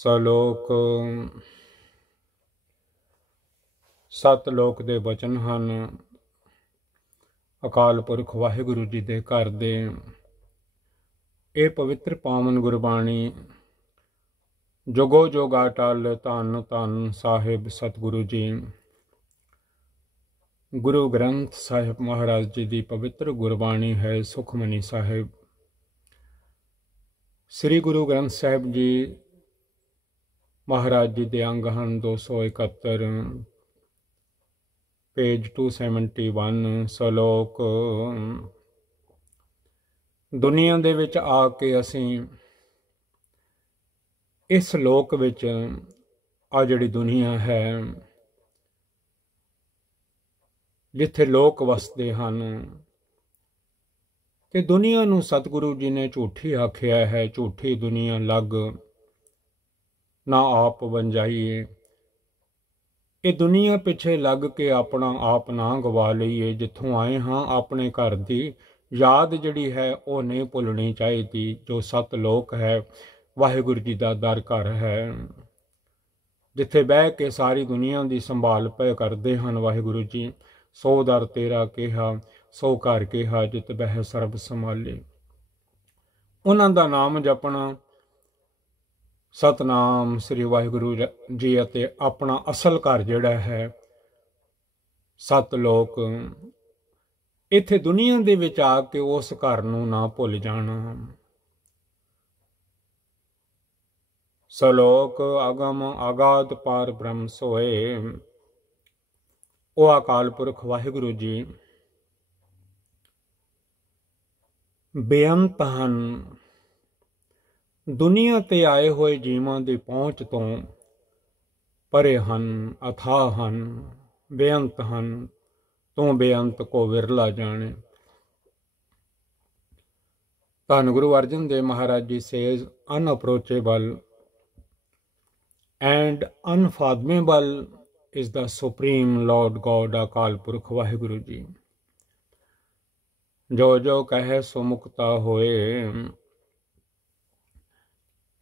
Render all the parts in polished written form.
ਸਲੋਕ ਸੱਤ ਲੋਕ ਦੇ ਬਚਨ ਹਨ। ਅਕਾਲ ਪੁਰਖ ਵਾਹਿਗੁਰੂ ਜੀ ਦੇ ਘਰ ਦੇ ਇਹ ਪਵਿੱਤਰ ਪਾਵਨ ਗੁਰਬਾਣੀ ਜੁਗੋ ਜੁਗਾ ਟਲ ਧੰਨ ਧੰਨ ਸਾਹਿਬ ਸਤਿਗੁਰੂ ਜੀ। ਗੁਰੂ ਗ੍ਰੰਥ ਸਾਹਿਬ ਮਹਾਰਾਜ ਜੀ ਦੀ ਪਵਿੱਤਰ ਗੁਰਬਾਣੀ ਹੈ ਸੁਖਮਨੀ ਸਾਹਿਬ। ਸ੍ਰੀ ਗੁਰੂ ਗ੍ਰੰਥ ਸਾਹਿਬ ਜੀ ਮਹਾਰਾਜ ਜੀ ਦੇ ਅੰਗ ਹਨ 271 ਪੇਜ 271। ਸਲੋਕ ਦੁਨੀਆ ਦੇ ਵਿੱਚ ਆ ਕੇ ਅਸੀਂ ਇਸ ਲੋਕ ਵਿੱਚ ਆ ਜਿਹੜੀ ਦੁਨੀਆ ਹੈ ਜਿੱਥੇ ਲੋਕ ਵਸਦੇ ਹਨ ਤੇ ਦੁਨੀਆ ਨੂੰ ਸਤਿਗੁਰੂ ਜੀ ਨੇ ਝੂਠੀ ਆਖਿਆ ਹੈ। ਝੂਠੀ ਦੁਨੀਆ ਲੱਗ ਨਾ ਆਪ ਵੰਜਾਈਏ। ਇਹ ਦੁਨੀਆ ਪਿੱਛੇ ਲੱਗ ਕੇ ਆਪਣਾ ਆਪ ਨਾ ਗਵਾ ਲਈਏ। ਜਿੱਥੋਂ ਆਏ ਹਾਂ ਆਪਣੇ ਘਰ ਦੀ ਯਾਦ ਜਿਹੜੀ ਹੈ ਉਹ ਨਹੀਂ ਭੁੱਲਣੀ ਚਾਹੀਦੀ। ਜੋ ਸੱਤ ਲੋਕ ਹੈ ਵਾਹਿਗੁਰੂ ਜੀ ਦਾ ਦਰ ਘਰ ਹੈ ਜਿੱਥੇ ਬਹਿ ਕੇ ਸਾਰੀ ਦੁਨੀਆ ਦੀ ਸੰਭਾਲ ਪਏ ਕਰਦੇ ਹਨ ਵਾਹਿਗੁਰੂ ਜੀ। ਸੋ ਦਰ ਤੇਰਾ ਕਿਹਾ ਸੋ ਘਰ ਕਿਹਾ ਜਿਤ ਬਹਿ ਸਰਬ ਸੰਭਾਲੇ। ਉਹਨਾਂ ਦਾ ਨਾਮ ਜਪਣਾ ਸਤਨਾਮ ਸ੍ਰੀ ਵਾਹਿਗੁਰੂ ਜੀ ਅਤੇ ਆਪਣਾ ਅਸਲ ਘਰ ਜਿਹੜਾ ਹੈ ਸੱਤ ਲੋਕ ਇੱਥੇ ਦੁਨੀਆ ਦੇ ਵਿੱਚ ਆ ਕੇ ਉਸ ਘਰ ਨੂੰ ਨਾ ਭੁੱਲ ਜਾਣਾ। ਸਲੋਕ ਅਗਮ ਅਗਾਧ ਪਾਰ ਬ੍ਰਹਮ ਸੋਏ। ਉਹ ਅਕਾਲ ਪੁਰਖ ਵਾਹਿਗੁਰੂ ਜੀ ਬੇਅੰਤ ਹਨ। ਦੁਨੀਆ ਤੇ ਆਏ ਹੋਏ ਜੀਵਾਂ ਦੀ ਪਹੁੰਚ ਤੋਂ ਪਰੇ ਹਨ, ਅਥਾਹ ਹਨ, ਬੇਅੰਤ ਹਨ। ਤੂੰ ਬੇਅੰਤ ਕੋ ਵਿਰਲਾ ਜਾਣੇ। ਧੰਨ Guru Arjan Dev Maharaj ji says unapproachable and unfathomable is the supreme Lord God Akal Purakh Waheguru ਜੀ। ਜੋ ਜੋ ਕਹੇ ਸੋ ਮੁਕਤਾ ਹੋਏ।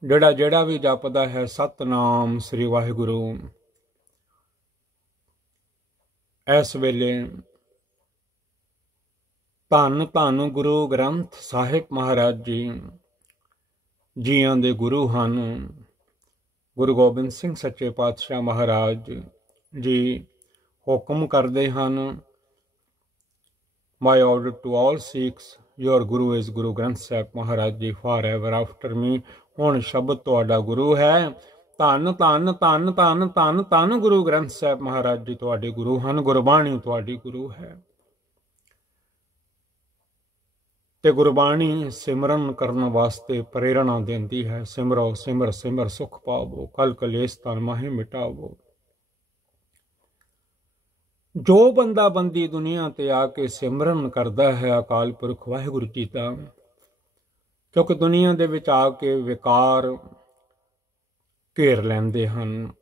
ਜਿਹੜਾ ਵੀ ਜਪਦਾ ਹੈ ਸਤਨਾਮ ਸ੍ਰੀ ਵਾਹਿਗੁਰੂ ਇਸ ਵੇਲੇ ਧੰਨ ਧੰਨ ਗੁਰੂ ਗ੍ਰੰਥ ਸਾਹਿਬ ਮਹਾਰਾਜ ਜੀ ਜੀਆਂ ਦੇ ਗੁਰੂ ਹਨ। ਗੁਰੂ ਗੋਬਿੰਦ ਸਿੰਘ ਸੱਚੇ ਪਾਤਸ਼ਾਹ ਮਹਾਰਾਜ ਜੀ ਹੁਕਮ ਕਰਦੇ ਹਨ My order to all Sikhs, your Guru is Guru Granth Sahib Maharaj Ji forever after me। ਹੁਣ ਸ਼ਬਦ ਤੁਹਾਡਾ ਗੁਰੂ ਹੈ। ਧੰਨ ਧੰਨ ਧੰਨ ਧੰਨ ਧੰਨ ਧੰਨ ਗੁਰੂ ਗ੍ਰੰਥ ਸਾਹਿਬ ਮਹਾਰਾਜ ਜੀ ਤੁਹਾਡੇ ਗੁਰੂ ਹਨ। ਗੁਰਬਾਣੀ ਤੁਹਾਡੀ ਗੁਰੂ ਹੈ ਤੇ ਗੁਰਬਾਣੀ ਸਿਮਰਨ ਕਰਨ ਵਾਸਤੇ ਪ੍ਰੇਰਣਾ ਦਿੰਦੀ ਹੈ। ਸਿਮਰੋ ਸਿਮਰ ਸਿਮਰ ਸੁਖ ਪਾਵੋ ਕਲ ਕਲੇਸ਼ ਤਨ ਮਾਹੇ ਮਿਟਾਵੋ। ਜੋ ਬੰਦਾ ਬੰਦੀ ਦੁਨੀਆ ਤੇ ਆ ਕੇ ਸਿਮਰਨ ਕਰਦਾ ਹੈ ਅਕਾਲ ਪੁਰਖ ਵਾਹਿਗੁਰੂ ਜੀ ਦਾ, ਕਿਉਂਕਿ ਦੁਨੀਆ ਦੇ ਵਿੱਚ ਆ ਕੇ ਵਿਕਾਰ ਘੇਰ ਲੈਂਦੇ ਹਨ।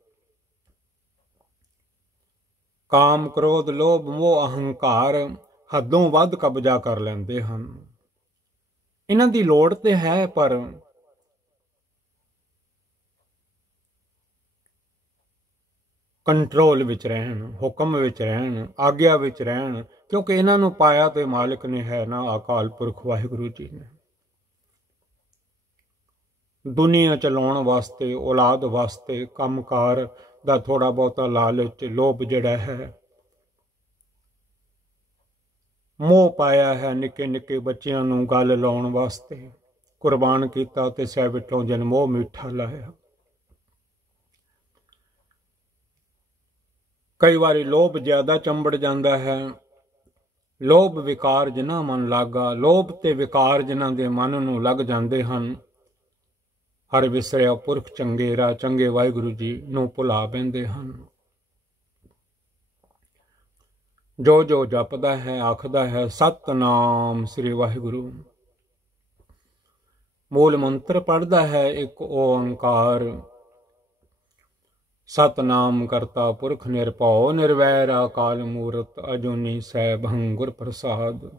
ਕਾਮ ਕ੍ਰੋਧ ਲੋਭ ਮੋਹ ਅਹੰਕਾਰ ਹੱਦੋਂ ਵੱਧ ਕਬਜ਼ਾ ਕਰ ਲੈਂਦੇ ਹਨ। ਇਹਨਾਂ ਦੀ ਲੋੜ ਤੇ ਹੈ ਪਰ ਕੰਟਰੋਲ ਵਿੱਚ ਰਹਿਣ, ਹੁਕਮ ਵਿੱਚ ਰਹਿਣ, ਆਗਿਆ ਵਿੱਚ ਰਹਿਣ, ਕਿਉਂਕਿ ਇਹਨਾਂ ਨੂੰ ਪਾਇਆ ਤੇ ਮਾਲਿਕ ਨੇ ਹੈ ਨਾ ਅਕਾਲ ਪੁਰਖ ਵਾਹਿਗੁਰੂ ਜੀ ਨੇ। ਦੁਨੀਆ ਚਲਾਉਣ ਵਾਸਤੇ ਔਲਾਦ ਵਾਸਤੇ ਕੰਮਕਾਰ ਦਾ ਥੋੜਾ ਬਹੁਤਾ ਲਾਲਚ ਲੋਭ ਜਿਹੜਾ ਹੈ ਮੋਹ ਪਾਇਆ ਹੈ। ਨਿੱਕੇ ਨਿੱਕੇ ਬੱਚਿਆਂ ਨੂੰ ਗੱਲ ਲਾਉਣ ਵਾਸਤੇ ਕੁਰਬਾਨ ਕੀਤਾ ਤੇ ਸਹਿ ਵਿਟੋਂ ਜਨਮੋਹ ਮਿੱਠਾ ਲਾਇਆ। ਕਈ ਵਾਰੀ ਲੋਭ ਜ਼ਿਆਦਾ ਚੰਬੜ ਜਾਂਦਾ ਹੈ। ਲੋਭ ਵਿਕਾਰ ਜਿਨ੍ਹਾਂ ਮਨ ਲਾਗਾ। ਲੋਭ ਤੇ ਵਿਕਾਰ ਜਿਨ੍ਹਾਂ ਦੇ ਮਨ ਨੂੰ ਲੱਗ ਜਾਂਦੇ ਹਨ ਹਰ ਵਿਸਰਿਆ ਪੁਰਖ ਚੰਗੇਰਾ ਚੰਗੇ ਵਾਹਿਗੁਰੂ ਜੀ ਨੂੰ ਭੁਲਾ ਬਹਿੰਦੇ ਹਨ। ਜੋ ਜੋ ਜਪਦਾ ਹੈ ਆਖਦਾ ਹੈ ਸਤਨਾਮ ਸ੍ਰੀ ਵਾਹਿਗੁਰੂ। ਮੂਲ ਮੰਤਰ ਪੜ੍ਹਦਾ ਹੈ ਇੱਕ ਓੰਕਾਰ ਸਤਨਾਮ ਕਰਤਾ ਪੁਰਖ ਨਿਰਭਉ ਨਿਰਵੈਰ ਅਕਾਲ ਮੂਰਤ ਅਜੂਨੀ ਸੈਭੰ ਗੁਰ ਪ੍ਰਸਾਦ।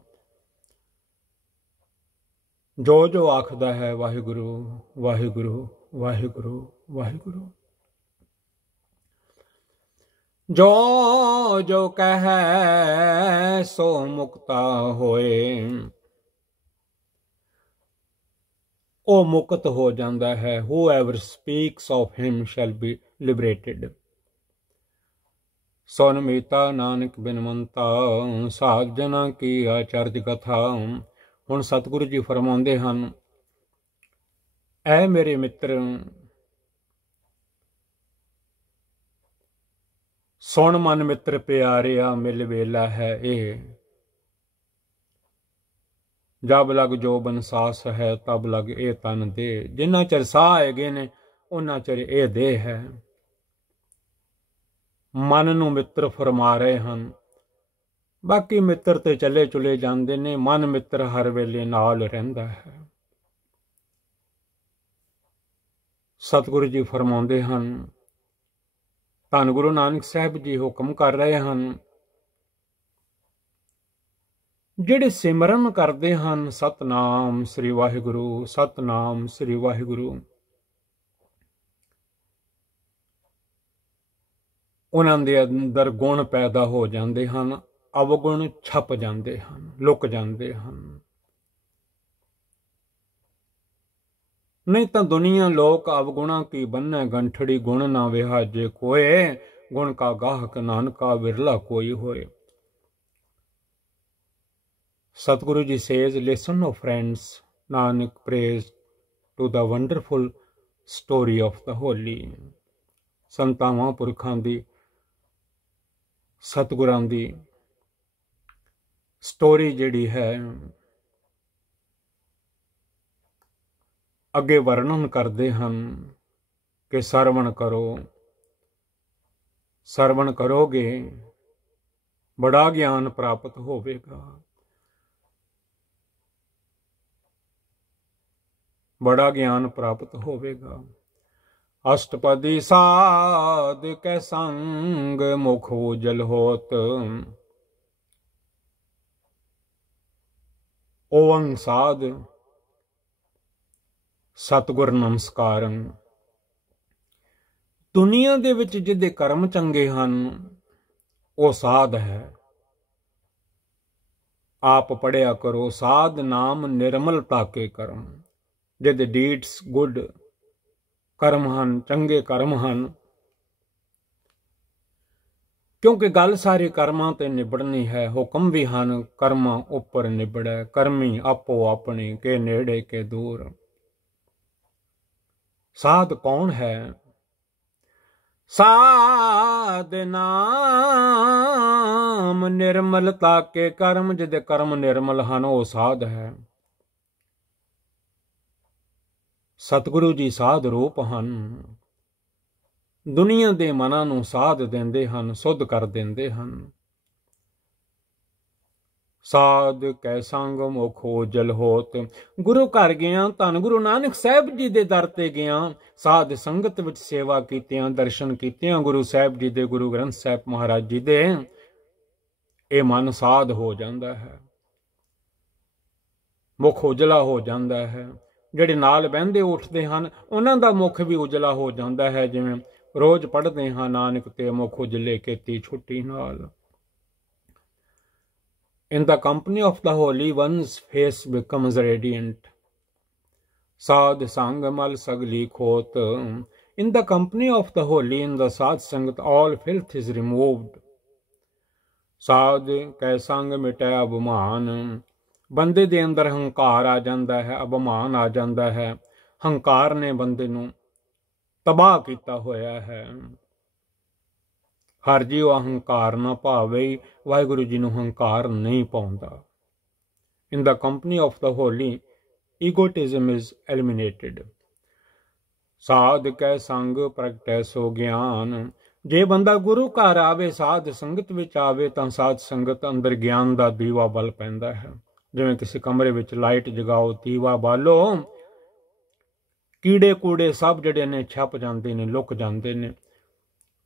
ਜੋ ਜੋ ਆਖਦਾ ਹੈ ਵਾਹਿਗੁਰੂ ਵਾਹਿਗੁਰੂ ਵਾਹਿਗੁਰੂ ਵਾਹਿਗੁਰੂ। ਜੋ ਜੋ ਕਹੈ ਸੋ ਮੁਕਤਾ ਹੋਏ, ਉਹ ਮੁਕਤ ਹੋ ਜਾਂਦਾ ਹੈ। whoever speaks of him shall be liberated। ਸੁਨ ਮੀਤਾ ਨਾਨਕ ਬਿਨਵੰਤਾ, ਸਾਧ ਜਨਾਂ ਕੀ ਆਚਰਜ ਕਥਾ। ਹੁਣ ਸਤਿਗੁਰੂ ਜੀ ਫਰਮਾਉਂਦੇ ਹਨ, ਐ ਮੇਰੇ ਮਿੱਤਰ, ਸੁਣ ਮਨ ਮਿੱਤਰ ਪਿਆਰਿਆ, ਮਿਲ ਵੇਲਾ ਹੈ ਇਹ। ਜਬ ਲਗ ਜੋ ਬਨਸਾਸ ਹੈ, ਤਬ ਲਗ ਇਹ ਤਨ ਦੇ। ਜਿੰਨਾ ਚਿਰ ਸਾਹ ਹੈਗੇ ਨੇ ਉਹਨਾਂ ਚਿਰ ਇਹ ਦੇਹ ਹੈ। ਮਨ ਨੂੰ ਮਿੱਤਰ ਫਰਮਾ ਰਹੇ ਹਨ। ਬਾਕੀ ਮਿੱਤਰ ਤੇ ਚਲੇ ਚੁਲੇ ਜਾਂਦੇ ਨੇ, ਮਨ ਮਿੱਤਰ ਹਰ ਵੇਲੇ ਨਾਲ ਰਹਿੰਦਾ ਹੈ। ਸਤਿਗੁਰੂ ਜੀ ਫਰਮਾਉਂਦੇ ਹਨ, ਧੰਨ ਗੁਰੂ ਨਾਨਕ ਸਾਹਿਬ ਜੀ ਹੁਕਮ ਕਰ ਰਹੇ ਹਨ, ਜਿਹੜੇ ਸਿਮਰਨ ਕਰਦੇ ਹਨ ਸਤਨਾਮ ਸ੍ਰੀ ਵਾਹਿਗੁਰੂ, ਸਤਨਾਮ ਸ੍ਰੀ ਵਾਹਿਗੁਰੂ, ਉਹਨਾਂ ਦੇ ਅੰਦਰ ਗੁਣ ਪੈਦਾ ਹੋ ਜਾਂਦੇ ਹਨ, ਅਵਗੁਣ ਛਪ ਜਾਂਦੇ ਹਨ, ਲੁਕ ਜਾਂਦੇ ਹਨ। ਨਹੀਂ ਤਾਂ ਦੁਨੀਆ ਲੋਕ ਅਵਗੁਣਾ ਕੀ ਬੰਨੈ ਗੰਠੜੀ, ਗੁਣ ਨਾ ਵਿਹਾਜੇ ਕੋਏ, ਗੁਣ ਕਾ ਗਾਹਕ ਨਾਨਕਾ ਵਿਰਲਾ ਕੋਈ ਹੋਏ। Satguru ji says, listen, O friends, Nanak prays to the wonderful story of the holy। ਸੰਤਾਂ ਮਹਾਂਪੁਰਖਾਂ ਦੀ, ਸਤਿਗੁਰਾਂ ਦੀ ਸਟੋਰੀ ਜਿਹੜੀ ਹੈ ਅੱਗੇ ਵਰਣਨ ਕਰਦੇ ਹਨ ਕਿ ਸਰਵਣ ਕਰੋ, ਸਰਵਣ ਕਰੋਗੇ ਬੜਾ ਗਿਆਨ ਪ੍ਰਾਪਤ ਹੋਵੇਗਾ, बड़ा ज्ञान प्राप्त होवेगा। अष्टपदी साध कै संग मुख उजल होत, ओवं साध सतगुर नमस्कारं। दुनिया दे विच जिहदे कर्म चंगे हन ਉਹ ਸਾਧ ਹੈ। ਆਪ ਪੜਿਆ ਕਰੋ, ਸਾਧ ਨਾਮ ਨਿਰਮਲ ਤਾਕੇ ਕਰਮ। ਜਿਹਦੇ ਡੀਡਸ ਗੁੱਡ ਕਰਮ ਹਨ, ਚੰਗੇ ਕਰਮ ਹਨ, ਕਿਉਂਕਿ ਗੱਲ ਸਾਰੀ ਕਰਮਾਂ ਤੇ ਨਿਬੜਨੀ ਹੈ। ਹੁਕਮ ਵੀ ਹਨ ਕਰਮਾਂ ਉੱਪਰ ਨਿਬੜੈ, ਕਰਮੀ ਆਪੋ ਆਪਣੇ ਕੇ ਨੇੜੇ ਕੇ ਦੂਰ। ਸਾਧ ਕੌਣ ਹੈ? ਸਾਧ ਨਾਮ ਨਿਰਮਲ ਤਾਕੇ ਕਰਮ। ਜਿਹਦੇ ਕਰਮ ਨਿਰਮਲ ਹਨ ਉਹ ਸਾਧ ਹੈ। ਸਤਿਗੁਰੂ ਜੀ ਸਾਧ ਰੂਪ ਹਨ। ਦੁਨੀਆ ਦੇ ਮਨਾਂ ਨੂੰ ਸਾਧ ਦਿੰਦੇ ਹਨ, ਸੁੱਧ ਕਰ ਦਿੰਦੇ ਹਨ। ਸਾਧ ਕੈ ਸੰਗ ਮੁਖ ਉਜਲ ਹੋਤ। ਗੁਰੂ ਘਰ ਗਿਆ, ਧੰਨ ਗੁਰੂ ਨਾਨਕ ਸਾਹਿਬ ਜੀ ਦੇ ਦਰ ਤੇ ਗਿਆ, ਸਾਧ ਸੰਗਤ ਵਿੱਚ ਸੇਵਾ ਕੀਤਿਆਂ, ਦਰਸ਼ਨ ਕੀਤਿਆਂ ਗੁਰੂ ਸਾਹਿਬ ਜੀ ਦੇ, ਗੁਰੂ ਗ੍ਰੰਥ ਸਾਹਿਬ ਮਹਾਰਾਜ ਜੀ ਦੇ, ਇਹ ਮਨ ਸਾਧ ਹੋ ਜਾਂਦਾ ਹੈ, ਮੁਖ ਉਜਲਾ ਹੋ ਜਾਂਦਾ ਹੈ। ਜਿਹੜੇ ਨਾਲ ਬਹਿੰਦੇ ਉੱਠਦੇ ਹਨ ਉਹਨਾਂ ਦਾ ਮੁਖ ਵੀ ਉਜਲਾ ਹੋ ਜਾਂਦਾ ਹੈ। ਜਿਵੇਂ ਰੋਜ਼ ਪੜ੍ਹਦੇ ਹਾਂ, ਨਾਨਕ ਤੇ ਮੁਖ ਉਜਲੇ ਕੀਤੀ ਛੁੱਟੀ ਨਾਲ। In the company of the holy, one's face becomes radiant. Sadh sang mal sagli khot. In the company of the holy, in the sadh sangat, all filth is removed. Sadh kai sang mitay abman. ਬੰਦੇ ਦੇ ਅੰਦਰ ਹੰਕਾਰ ਆ ਜਾਂਦਾ ਹੈ, ਅਭਿਮਾਨ ਆ ਜਾਂਦਾ ਹੈ। ਹੰਕਾਰ ਨੇ ਬੰਦੇ ਨੂੰ ਤਬਾਹ ਕੀਤਾ ਹੋਇਆ ਹੈ। ਹਰ ਜੀਵ ਅਹੰਕਾਰ ਨਾ ਭਾਵੇ, ਵਾਹਿਗੁਰੂ ਜੀ ਨੂੰ ਹੰਕਾਰ ਨਹੀਂ ਪਾਉਂਦਾ। In the company of the holy, egotism is eliminated. ਸਾਧ ਕੈ ਸੰਗ ਪ੍ਰਗਟੈ ਸੋ ਗਿਆਨ। ਜੇ ਬੰਦਾ ਗੁਰੂ ਘਰ ਆਵੇ, ਸਾਧ ਸੰਗਤ ਵਿੱਚ ਆਵੇ, ਤਾਂ ਸਾਧ ਸੰਗਤ ਅੰਦਰ ਗਿਆਨ ਦਾ ਦੀਵਾ ਬਲ ਪੈਂਦਾ ਹੈ। ਜਿਵੇਂ ਕਿਸੇ ਕਮਰੇ ਵਿੱਚ ਲਾਈਟ ਜਗਾਓ, ਦੀਵਾ ਬਾਲੋ, ਕੀੜੇ ਕੂੜੇ ਸਭ ਜਿਹੜੇ ਨੇ ਛਪ ਜਾਂਦੇ ਨੇ, ਲੁਕ ਜਾਂਦੇ ਨੇ।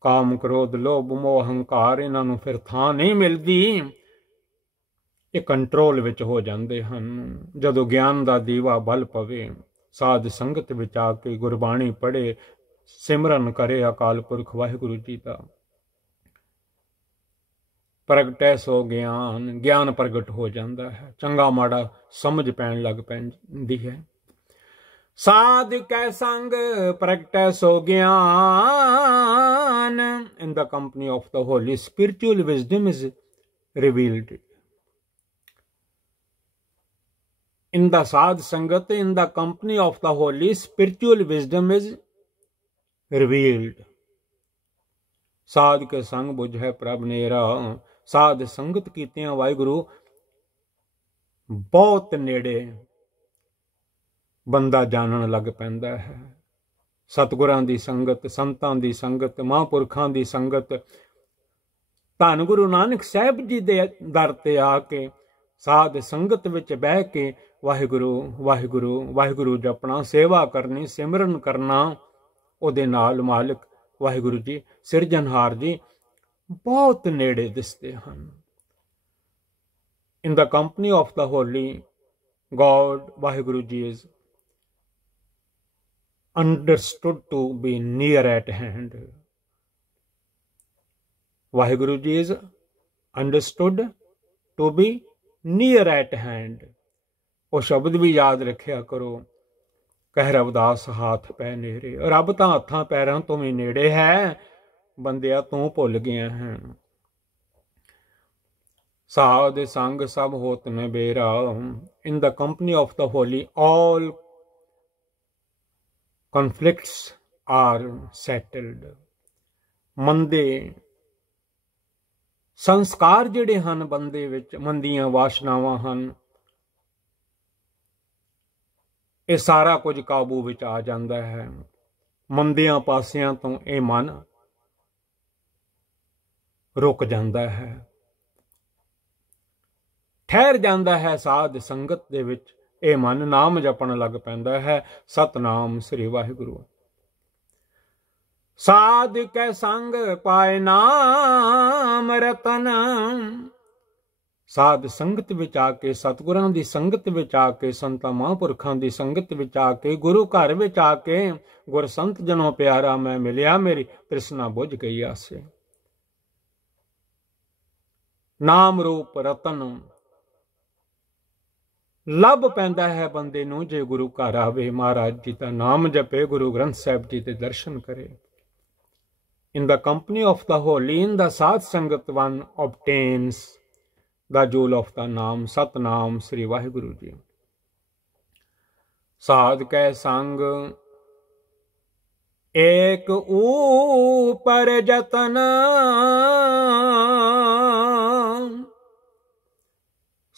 ਕਾਮ ਕ੍ਰੋਧ ਲੋਭ ਮੋਹ ਹੰਕਾਰ, ਇਹਨਾਂ ਨੂੰ ਫਿਰ ਥਾਂ ਨਹੀਂ ਮਿਲਦੀ। ਇਹ ਕੰਟਰੋਲ ਵਿੱਚ ਹੋ ਜਾਂਦੇ ਹਨ। ਜਦੋਂ ਗਿਆਨ ਦਾ ਦੀਵਾ ਬਲ ਪਵੇ, ਸਾਧ ਸੰਗਤ ਵਿੱਚ ਆ ਕੇ ਗੁਰਬਾਣੀ ਪੜ੍ਹੇ, ਸਿਮਰਨ ਕਰੇ ਅਕਾਲ ਪੁਰਖ ਵਾਹਿਗੁਰੂ ਜੀ ਦਾ, ਪ੍ਰਗਟੈ ਸੋ ਗਿਆਨ, ਗਿਆਨ ਪ੍ਰਗਟ ਹੋ ਜਾਂਦਾ ਹੈ, ਚੰਗਾ ਮਾੜਾ ਸਮਝ ਪੈਣ ਲੱਗ ਪੈਂਦੀ ਹੈ। ਸਾਧ ਕੈ ਸੰਗ ਪ੍ਰਗਟੈ ਸੋ ਗਿਆਨ, in the company of the holy, spiritual wisdom is revealed. In the sadh sangat, in the company of the holy, spiritual wisdom is revealed. ਸਾਧ ਕੇ ਸੰਗ ਬੁਝੈ ਪ੍ਰਭ ਨੇਰਾ, ਸਾਧ ਸੰਗਤ ਕੀਤਿਆਂ ਵਾਹਿਗੁਰੂ ਬਹੁਤ ਨੇੜੇ ਬੰਦਾ ਜਾਣਨ ਲੱਗ ਪੈਂਦਾ ਹੈ। ਸਤਿਗੁਰਾਂ ਦੀ ਸੰਗਤ, ਸੰਤਾਂ ਦੀ ਸੰਗਤ, ਮਹਾਂਪੁਰਖਾਂ ਦੀ ਸੰਗਤ, ਧੰਨ ਗੁਰੂ ਨਾਨਕ ਸਾਹਿਬ ਜੀ ਦੇ ਦਰ ਤੇ ਆ ਕੇ ਸਾਧ ਸੰਗਤ ਵਿੱਚ ਬਹਿ ਕੇ ਵਾਹਿਗੁਰੂ ਵਾਹਿਗੁਰੂ ਵਾਹਿਗੁਰੂ ਜਪਣਾ, ਸੇਵਾ ਕਰਨੀ, ਸਿਮਰਨ ਕਰਨਾ, ਉਹਦੇ ਨਾਲ ਮਾਲਕ ਵਾਹਿਗੁਰੂ ਜੀ, ਸਿਰਜਣਹਾਰ ਜੀ ਬਹੁਤ ਨੇੜੇ ਦਿਸਦੇ ਹਨ। In the company of the holy God, Waheguru ji is understood to be near at hand. Vaheguru ji is understood to be near at hand. ਉਹ ਸ਼ਬਦ ਵੀ ਯਾਦ ਰੱਖਿਆ ਕਰੋ, ਕਹਿ ਰਵਿਦਾਸ ਹਾਥ ਪੈ ਨੇੜੇ, ਰੱਬ ਤਾਂ ਹੱਥਾਂ ਪੈਰਾਂ ਤੋਂ ਵੀ ਨੇੜੇ ਹੈ, ਬੰਦਿਆ ਤੂੰ ਭੁੱਲ ਗਿਆ ਹੈ। ਸਾਧ ਸੰਗ ਸਭ ਹੋਤ ਨ ਬੇਰਾ, in the company of the holy all conflicts are settled. ਮੰਦੇ ਸੰਸਕਾਰ ਜਿਹੜੇ ਹਨ ਬੰਦੇ ਵਿੱਚ, ਮੰਦੀਆਂ ਵਾਸ਼ਨਾਵਾਂ ਹਨ, ਇਹ ਸਾਰਾ ਕੁਝ ਕਾਬੂ ਵਿੱਚ ਆ ਜਾਂਦਾ ਹੈ। ਮੰਦਿਆਂ ਪਾਸਿਆਂ ਤੋਂ ਇਹ ਮਨ ਰੁਕ ਜਾਂਦਾ ਹੈ, ਠਹਿਰ ਜਾਂਦਾ ਹੈ। ਸਾਧ ਸੰਗਤ ਦੇ ਵਿੱਚ ਇਹ ਮਨ ਨਾਮ ਜਪਣ ਲੱਗ ਪੈਂਦਾ ਹੈ, ਸਤਨਾਮ ਸ੍ਰੀ ਵਾਹਿਗੁਰੂ। ਸਾਧ ਕੈ ਸੰਗ ਪਾਏ ਨਾਮ ਰਤਨ, ਸਾਧ ਸੰਗਤ ਵਿੱਚ ਆ ਕੇ, ਸਤਿਗੁਰਾਂ ਦੀ ਸੰਗਤ ਵਿੱਚ ਆ ਕੇ, ਸੰਤਾਂ ਮਹਾਂਪੁਰਖਾਂ ਦੀ ਸੰਗਤ ਵਿੱਚ ਆ ਕੇ, ਗੁਰੂ ਘਰ ਵਿੱਚ ਆ ਕੇ, ਗੁਰ ਸੰਤ ਜਨੋਂ ਪਿਆਰਾ ਮੈਂ ਮਿਲਿਆ, ਮੇਰੀ ਤ੍ਰਿਸ਼ਨਾ ਬੁਝ ਗਈ ਆਸੇ। ਨਾਮ ਰੂਪ ਰਤਨ ਲੱਭ ਪੈਂਦਾ ਹੈ ਬੰਦੇ ਨੂੰ ਜੇ ਗੁਰੂ ਘਰ ਆਵੇ, ਮਹਾਰਾਜ ਜੀ ਦਾ ਨਾਮ ਜਪੇ, ਗੁਰੂ ਗ੍ਰੰਥ ਸਾਹਿਬ ਜੀ ਦੇ ਦਰਸ਼ਨ ਕਰੇ। In the company of the holy, in the sadh sangat, one obtains the jewel of the naam, Satnam Sri Vaheguru Ji. ਸਾਧ ਕੈ ਸੰਗ ਏਕ ਊਪਰ ਜਤਨ,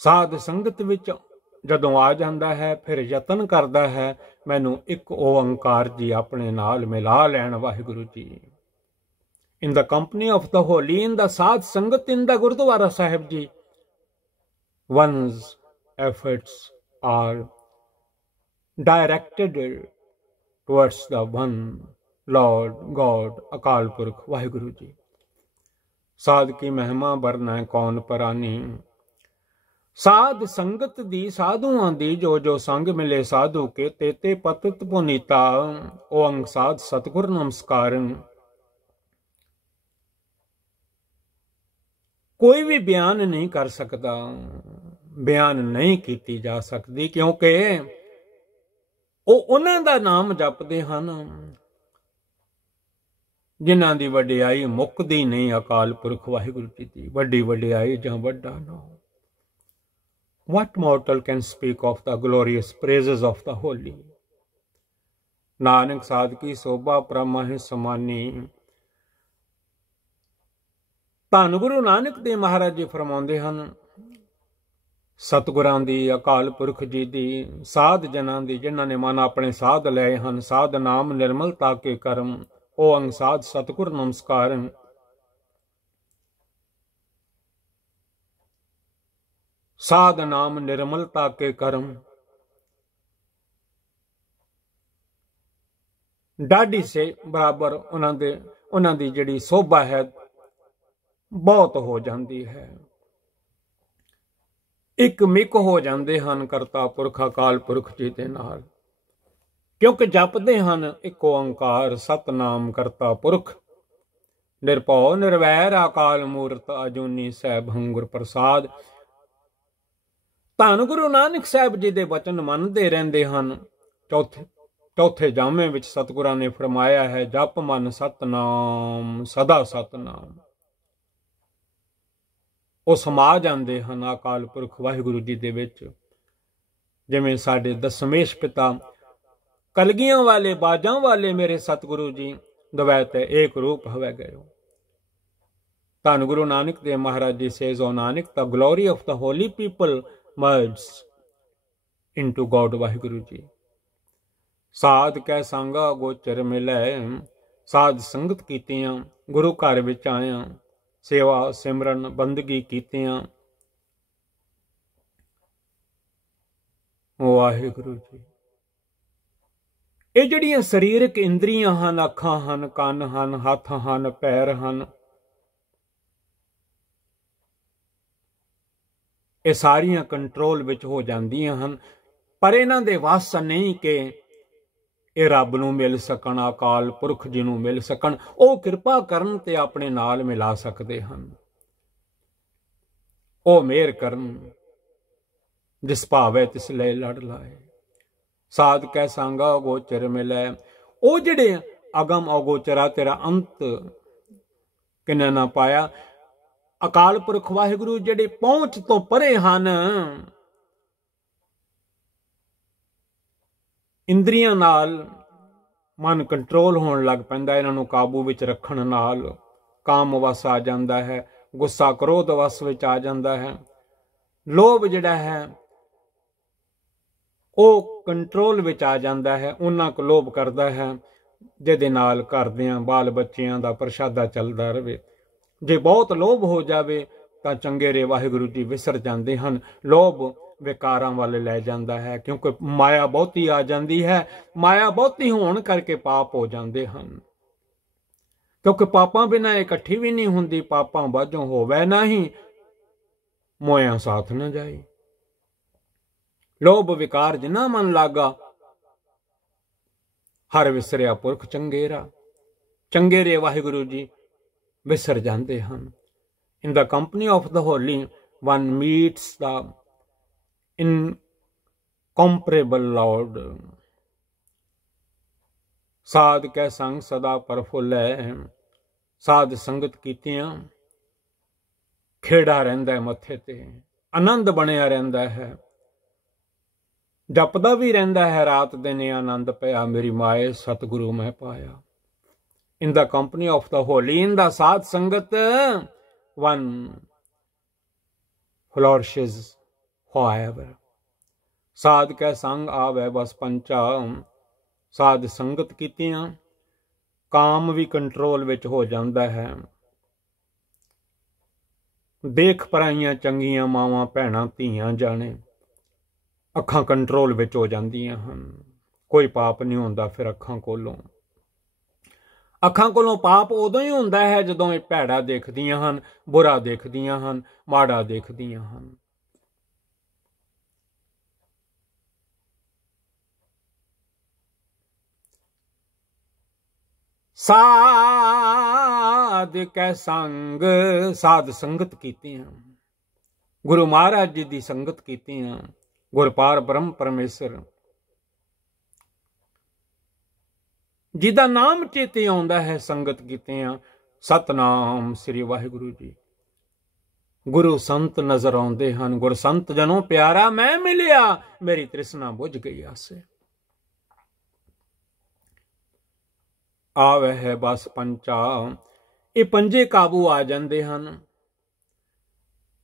ਸਾਧ ਸੰਗਤ ਵਿੱਚ ਜਦੋਂ ਆ ਜਾਂਦਾ ਹੈ ਫਿਰ ਯਤਨ ਕਰਦਾ ਹੈ, ਮੈਨੂੰ ਇੱਕ ਓੰਕਾਰ ਜੀ ਆਪਣੇ ਨਾਲ ਮਿਲਾ ਲੈਣ Waheguru ji. In the company of the holy, in the sadh sangat, in the Gurudwara Sahib ji, one's efforts are directed towards the one Lord God, Akal Purkh, Vaheguru ji. ਸਾਧ ਕੀ ਮਹਿਮਾ ਵਰਨਾ ਕੌਣ ਪਰਾਨੀ, ਸਾਧ ਸੰਗਤ ਦੀ, ਸਾਧੂਆਂ ਦੀ, ਜੋ ਜੋ ਸੰਗ ਮਿਲੇ ਸਾਧੂ ਕੇ, ਤੇਤੇ ਪਤਿਤ ਪੁਨੀਤਾ, ਓੰਗ ਸਾਧ ਸਤਿਗੁਰ ਨਮਸਕਾਰਨ। ਕੋਈ ਵੀ ਬਿਆਨ ਨਹੀਂ ਕਰ ਸਕਦਾ, ਬਿਆਨ ਨਹੀਂ ਕੀਤੀ ਜਾ ਸਕਦੀ, ਕਿਉਂਕਿ ਉਹ ਉਹਨਾਂ ਦਾ ਨਾਮ ਜਪਦੇ ਹਨ ਜਿਨ੍ਹਾਂ ਦੀ ਵਡਿਆਈ ਮੁੱਕਦੀ ਨਹੀਂ। ਅਕਾਲ ਪੁਰਖ ਵਾਹਿਗੁਰੂ ਜੀ ਦੀ ਵੱਡੀ ਵਡਿਆਈ ਜਾਂ ਵੱਡਾ ਨਾਮ। What mortal can speak of the glorious praises of the holy? Nanak ਸਾਧਕੀ ਸੋਭਾ ਪ੍ਰਮਾਹਿ ਸਮਾਨੀ। ਧੰਨ ਗੁਰੂ ਨਾਨਕ ਦੇਵ ਮਹਾਰਾਜ ਜੀ ਫਰਮਾਉਂਦੇ ਹਨ, ਸਤਿਗੁਰਾਂ ਦੀ, ਅਕਾਲ ਪੁਰਖ ਜੀ ਦੀ, ਸਾਧ ਜਨਾਂ ਦੀ, ਜਿਨ੍ਹਾਂ ਨੇ ਮਨ ਆਪਣੇ ਸਾਧ ਲਏ ਹਨ, ਸਾਧ ਨਾਮ ਨਿਰਮਲਤਾ ਕੇ ਕਰਮ, ਉਹ ਅੰਗ ਸਾਧ ਸਤਿਗੁਰ ਨਮਸਕਾਰਨ। ਸਾਧ ਨਾਮ ਨਿਰਮਲਤਾ ਕੇ ਕਰਮ, ਡਾਢੀ ਸੇ ਬਰਾਬਰ ਉਹਨਾਂ ਦੀ ਜਿਹੜੀ ਸੋਭਾ ਹੈ ਬਹੁਤ ਹੋ ਜਾਂਦੀ ਹੈ। ਇੱਕ ਮਿਕ ਹੋ ਜਾਂਦੇ ਹਨ ਕਰਤਾ ਪੁਰਖ ਅਕਾਲ ਪੁਰਖ ਜੀ ਦੇ ਨਾਲ, ਕਿਉਂਕਿ ਜਪਦੇ ਹਨ ਇੱਕ ਓੰਕਾਰ ਸਤਨਾਮ ਕਰਤਾ ਪੁਰਖ ਨਿਰਭਉ ਨਿਰਵੈਰ ਅਕਾਲ ਮੂਰਤ ਅਜੂਨੀ ਸੈਭੰ ਗੁਰ ਪ੍ਰਸਾਦ। ਧੰਨ ਗੁਰੂ ਨਾਨਕ ਸਾਹਿਬ ਜੀ ਦੇ ਵਚਨ ਮੰਨਦੇ ਰਹਿੰਦੇ ਹਨ। ਚੌਥੇ ਜਾਮੇ ਵਿੱਚ ਸਤਿਗੁਰਾਂ ਨੇ ਫਰਮਾਇਆ ਹੈ, ਜਪ ਮਨ ਸਤਨਾਮ ਸਦਾ ਸਤਨਾਮ। ਉਹ ਸਮਾ ਜਾਂਦੇ ਹਨ ਅਕਾਲ ਪੁਰਖ ਵਾਹਿਗੁਰੂ ਜੀ ਦੇ ਵਿੱਚ। ਜਿਵੇਂ ਸਾਡੇ ਦਸਮੇਸ਼ ਪਿਤਾ ਕਲਗੀਆਂ ਵਾਲੇ ਬਾਜਾਂ ਵਾਲੇ ਮੇਰੇ ਸਤਿਗੁਰੂ ਜੀ ਦਵੈਤ ਏਕ ਰੂਪ ਹਵੈ ਗਇਓ। ਧੰਨ Guru Nanak Dev Maharaj ji says O Nanak, the glory of the holy people merges into God Waheguru ji. ਸਾਧ ਕੈ ਸੰਗਾ ਗੋਚਰ ਮਿਲੈ, ਸਾਧ ਸੰਗਤ ਕੀਤੀਆਂ ਗੁਰੂ ਘਰ ਵਿੱਚ ਆਇਆ, ਸੇਵਾ ਸਿਮਰਨ ਬੰਦਗੀ ਕੀਤੀਆਂ। ਵਾਹਿਗੁਰੂ ਜੀ, ਇਹ ਜਿਹੜੀਆਂ ਸਰੀਰਕ ਇੰਦਰੀਆਂ ਹਨ, ਅੱਖਾਂ ਹਨ, ਕੰਨ ਹਨ, ਹੱਥ ਹਨ, ਪੈਰ ਹਨ, ਇਹ ਸਾਰੀਆਂ ਕੰਟਰੋਲ ਵਿੱਚ ਹੋ ਜਾਂਦੀਆਂ ਹਨ। ਪਰ ਇਹਨਾਂ ਦੇ ਵੱਸ ਨਹੀਂ ਕਿ ਇਹ ਰੱਬ ਨੂੰ ਮਿਲ ਸਕਣ, ਅਕਾਲ ਪੁਰਖ ਜੀ ਨੂੰ ਮਿਲ ਸਕਣ। ਉਹ ਕਿਰਪਾ ਕਰਨ ਤੇ ਆਪਣੇ ਨਾਲ ਮਿਲਾ ਸਕਦੇ ਹਨ। ਉਹ ਮਿਹਰ ਕਰਨ, ਜਿਸ ਭਾਵੇ ਤਿਸ ਲੈ ਲੜ ਲਾਏ। ਸਾਧ ਕੈ ਸੰਗਾ ਗੋਚਰ ਮਿਲੈ, ਉਹ ਜਿਹੜੇ ਅਗਮ ਅਗੋਚਰਾ ਤੇਰਾ ਅੰਤ ਕਿਨੇ ਨਾ ਪਾਇਆ। ਅਕਾਲ ਪੁਰਖ ਵਾਹਿਗੁਰੂ ਜਿਹੜੇ ਪਹੁੰਚ ਤੋਂ ਪਰੇ ਹਨ, ਇੰਦਰੀਆਂ ਨਾਲ ਮਨ ਕੰਟਰੋਲ ਹੋਣ ਲੱਗ ਪੈਂਦਾ। ਇਹਨਾਂ ਨੂੰ ਕਾਬੂ ਵਿੱਚ ਰੱਖਣ ਨਾਲ ਕਾਮ ਵਸ ਆ ਜਾਂਦਾ ਹੈ, ਗੁੱਸਾ ਕ੍ਰੋਧ ਵਸ ਵਿੱਚ ਆ ਜਾਂਦਾ ਹੈ, ਲੋਭ ਜਿਹੜਾ ਹੈ ਉਹ ਕੰਟਰੋਲ ਵਿੱਚ ਆ ਜਾਂਦਾ ਹੈ। ਉਹਨਾਂ ਕੋ ਲੋਭ ਕਰਦਾ ਹੈ ਜਿਹਦੇ ਨਾਲ ਘਰਦਿਆਂ ਬਾਲ ਬੱਚਿਆਂ ਦਾ ਪ੍ਰਸ਼ਾਦਾ ਚੱਲਦਾ ਰਹੇ। ਜੇ ਬਹੁਤ ਲੋਭ ਹੋ ਜਾਵੇ ਤਾਂ ਚੰਗੇਰੇ ਵਾਹਿਗੁਰੂ ਜੀ ਵਿਸਰ ਜਾਂਦੇ ਹਨ। ਲੋਭ ਵਿਕਾਰਾਂ ਵੱਲ ਲੈ ਜਾਂਦਾ ਹੈ, ਕਿਉਂਕਿ ਮਾਇਆ ਬਹੁਤੀ ਆ ਜਾਂਦੀ ਹੈ। ਮਾਇਆ ਬਹੁਤੀ ਹੋਣ ਕਰਕੇ ਪਾਪ ਹੋ ਜਾਂਦੇ ਹਨ, ਕਿਉਂਕਿ ਪਾਪਾਂ ਬਿਨਾਂ ਇਕੱਠੀ ਵੀ ਨਹੀਂ ਹੁੰਦੀ। ਪਾਪਾਂ ਬਾਝੋਂ ਹੋਵੇ ਨਹੀਂ, ਮੋਇਆ ਸਾਥ ਨਾ ਜਾਈ। ਲੋਭ ਵਿਕਾਰ ਜਿਨਾ ਮਨ ਲਾਗਾ, ਹਰ ਵਿਸਰਿਆ ਪੁਰਖ ਚੰਗੇਰਾ। ਚੰਗੇਰੇ ਵਾਹਿਗੁਰੂ ਜੀ ਵਿਸਰ ਜਾਂਦੇ ਹਨ। In the company of the holy one meets the incomparable Lord। ਸਾਧ ਕੈ ਸੰਗ ਸਦਾ ਪ੍ਰਫੁੱਲੈ, ਸਾਧ ਸੰਗਤ ਕੀਤੀਆਂ ਖੇੜਾ ਰਹਿੰਦਾ ਮੱਥੇ ਤੇ, ਆਨੰਦ ਬਣਿਆ ਰਹਿੰਦਾ ਹੈ। ਜਪਦਾ ਵੀ ਰਹਿੰਦਾ ਹੈ ਰਾਤ ਦਿਨ, ਆਨੰਦ ਪਿਆ ਮੇਰੀ ਮਾਏ ਸਤਿਗੁਰੂ ਮੈਂ ਪਾਇਆ। In the company of the holy, in the ਸਾਧ ਸੰਗਤ one flourishes forever। ਸਾਧ ਕੈ ਸੰਗ ਆਵੈ ਬਸ ਪੰਚਾ, ਸਾਧ ਸੰਗਤ ਕੀਤੀਆਂ ਕਾਮ ਵੀ ਕੰਟਰੋਲ ਵਿੱਚ ਹੋ ਜਾਂਦਾ ਹੈ। ਦੇਖ ਪਰਾਈਆਂ ਚੰਗੀਆਂ ਮਾਵਾਂ ਭੈਣਾਂ ਧੀਆਂ ਜਾਣੇ, ਅੱਖਾਂ ਕੰਟਰੋਲ ਵਿੱਚ ਹੋ ਜਾਂਦੀਆਂ ਹਨ। ਕੋਈ ਪਾਪ ਨਹੀਂ ਹੁੰਦਾ ਫਿਰ ਅੱਖਾਂ ਕੋਲੋਂ। ਅੱਖਾਂ ਕੋਲੋਂ ਪਾਪ ਉਦੋਂ ਹੀ ਹੁੰਦਾ ਹੈ ਜਦੋਂ ਇਹ ਭੈੜਾ ਦੇਖਦੀਆਂ ਹਨ, ਬੁਰਾ ਦੇਖਦੀਆਂ ਹਨ, ਮਾੜਾ ਦੇਖਦੀਆਂ ਹਨ। ਸਾਧ ਕੈ ਸੰਗ, ਸਾਧ ਸੰਗਤ ਕੀਤੀਆਂ, ਗੁਰੂ ਮਹਾਰਾਜ ਜੀ ਦੀ ਸੰਗਤ ਕੀਤੀਆਂ, ਗੁਰਪਾਰ ਬ੍ਰਹਮ ਪਰਮੇਸ਼ਰ ਜਿਹਦਾ ਨਾਮ ਚੇਤੇ ਆਉਂਦਾ ਹੈ, ਸੰਗਤ ਕੀਤਿਆਂ ਸਤਨਾਮ ਸ੍ਰੀ ਵਾਹਿਗੁਰੂ ਜੀ। ਗੁਰੂ ਸੰਤ ਨਜ਼ਰ ਆਉਂਦੇ ਹਨ, ਗੁਰ ਸੰਤ ਜਨੋਂ ਪਿਆਰਾ ਮੈਂ ਮਿਲਿਆ, ਮੇਰੀ ਤ੍ਰਿਸ਼ਨਾ ਬੁਝ ਗਈ ਆਸੇ। ਆਵੇ ਹੈ ਬਸ ਪੰਚਾ, ਇਹ ਪੰਜੇ ਕਾਬੂ ਆ ਜਾਂਦੇ ਹਨ।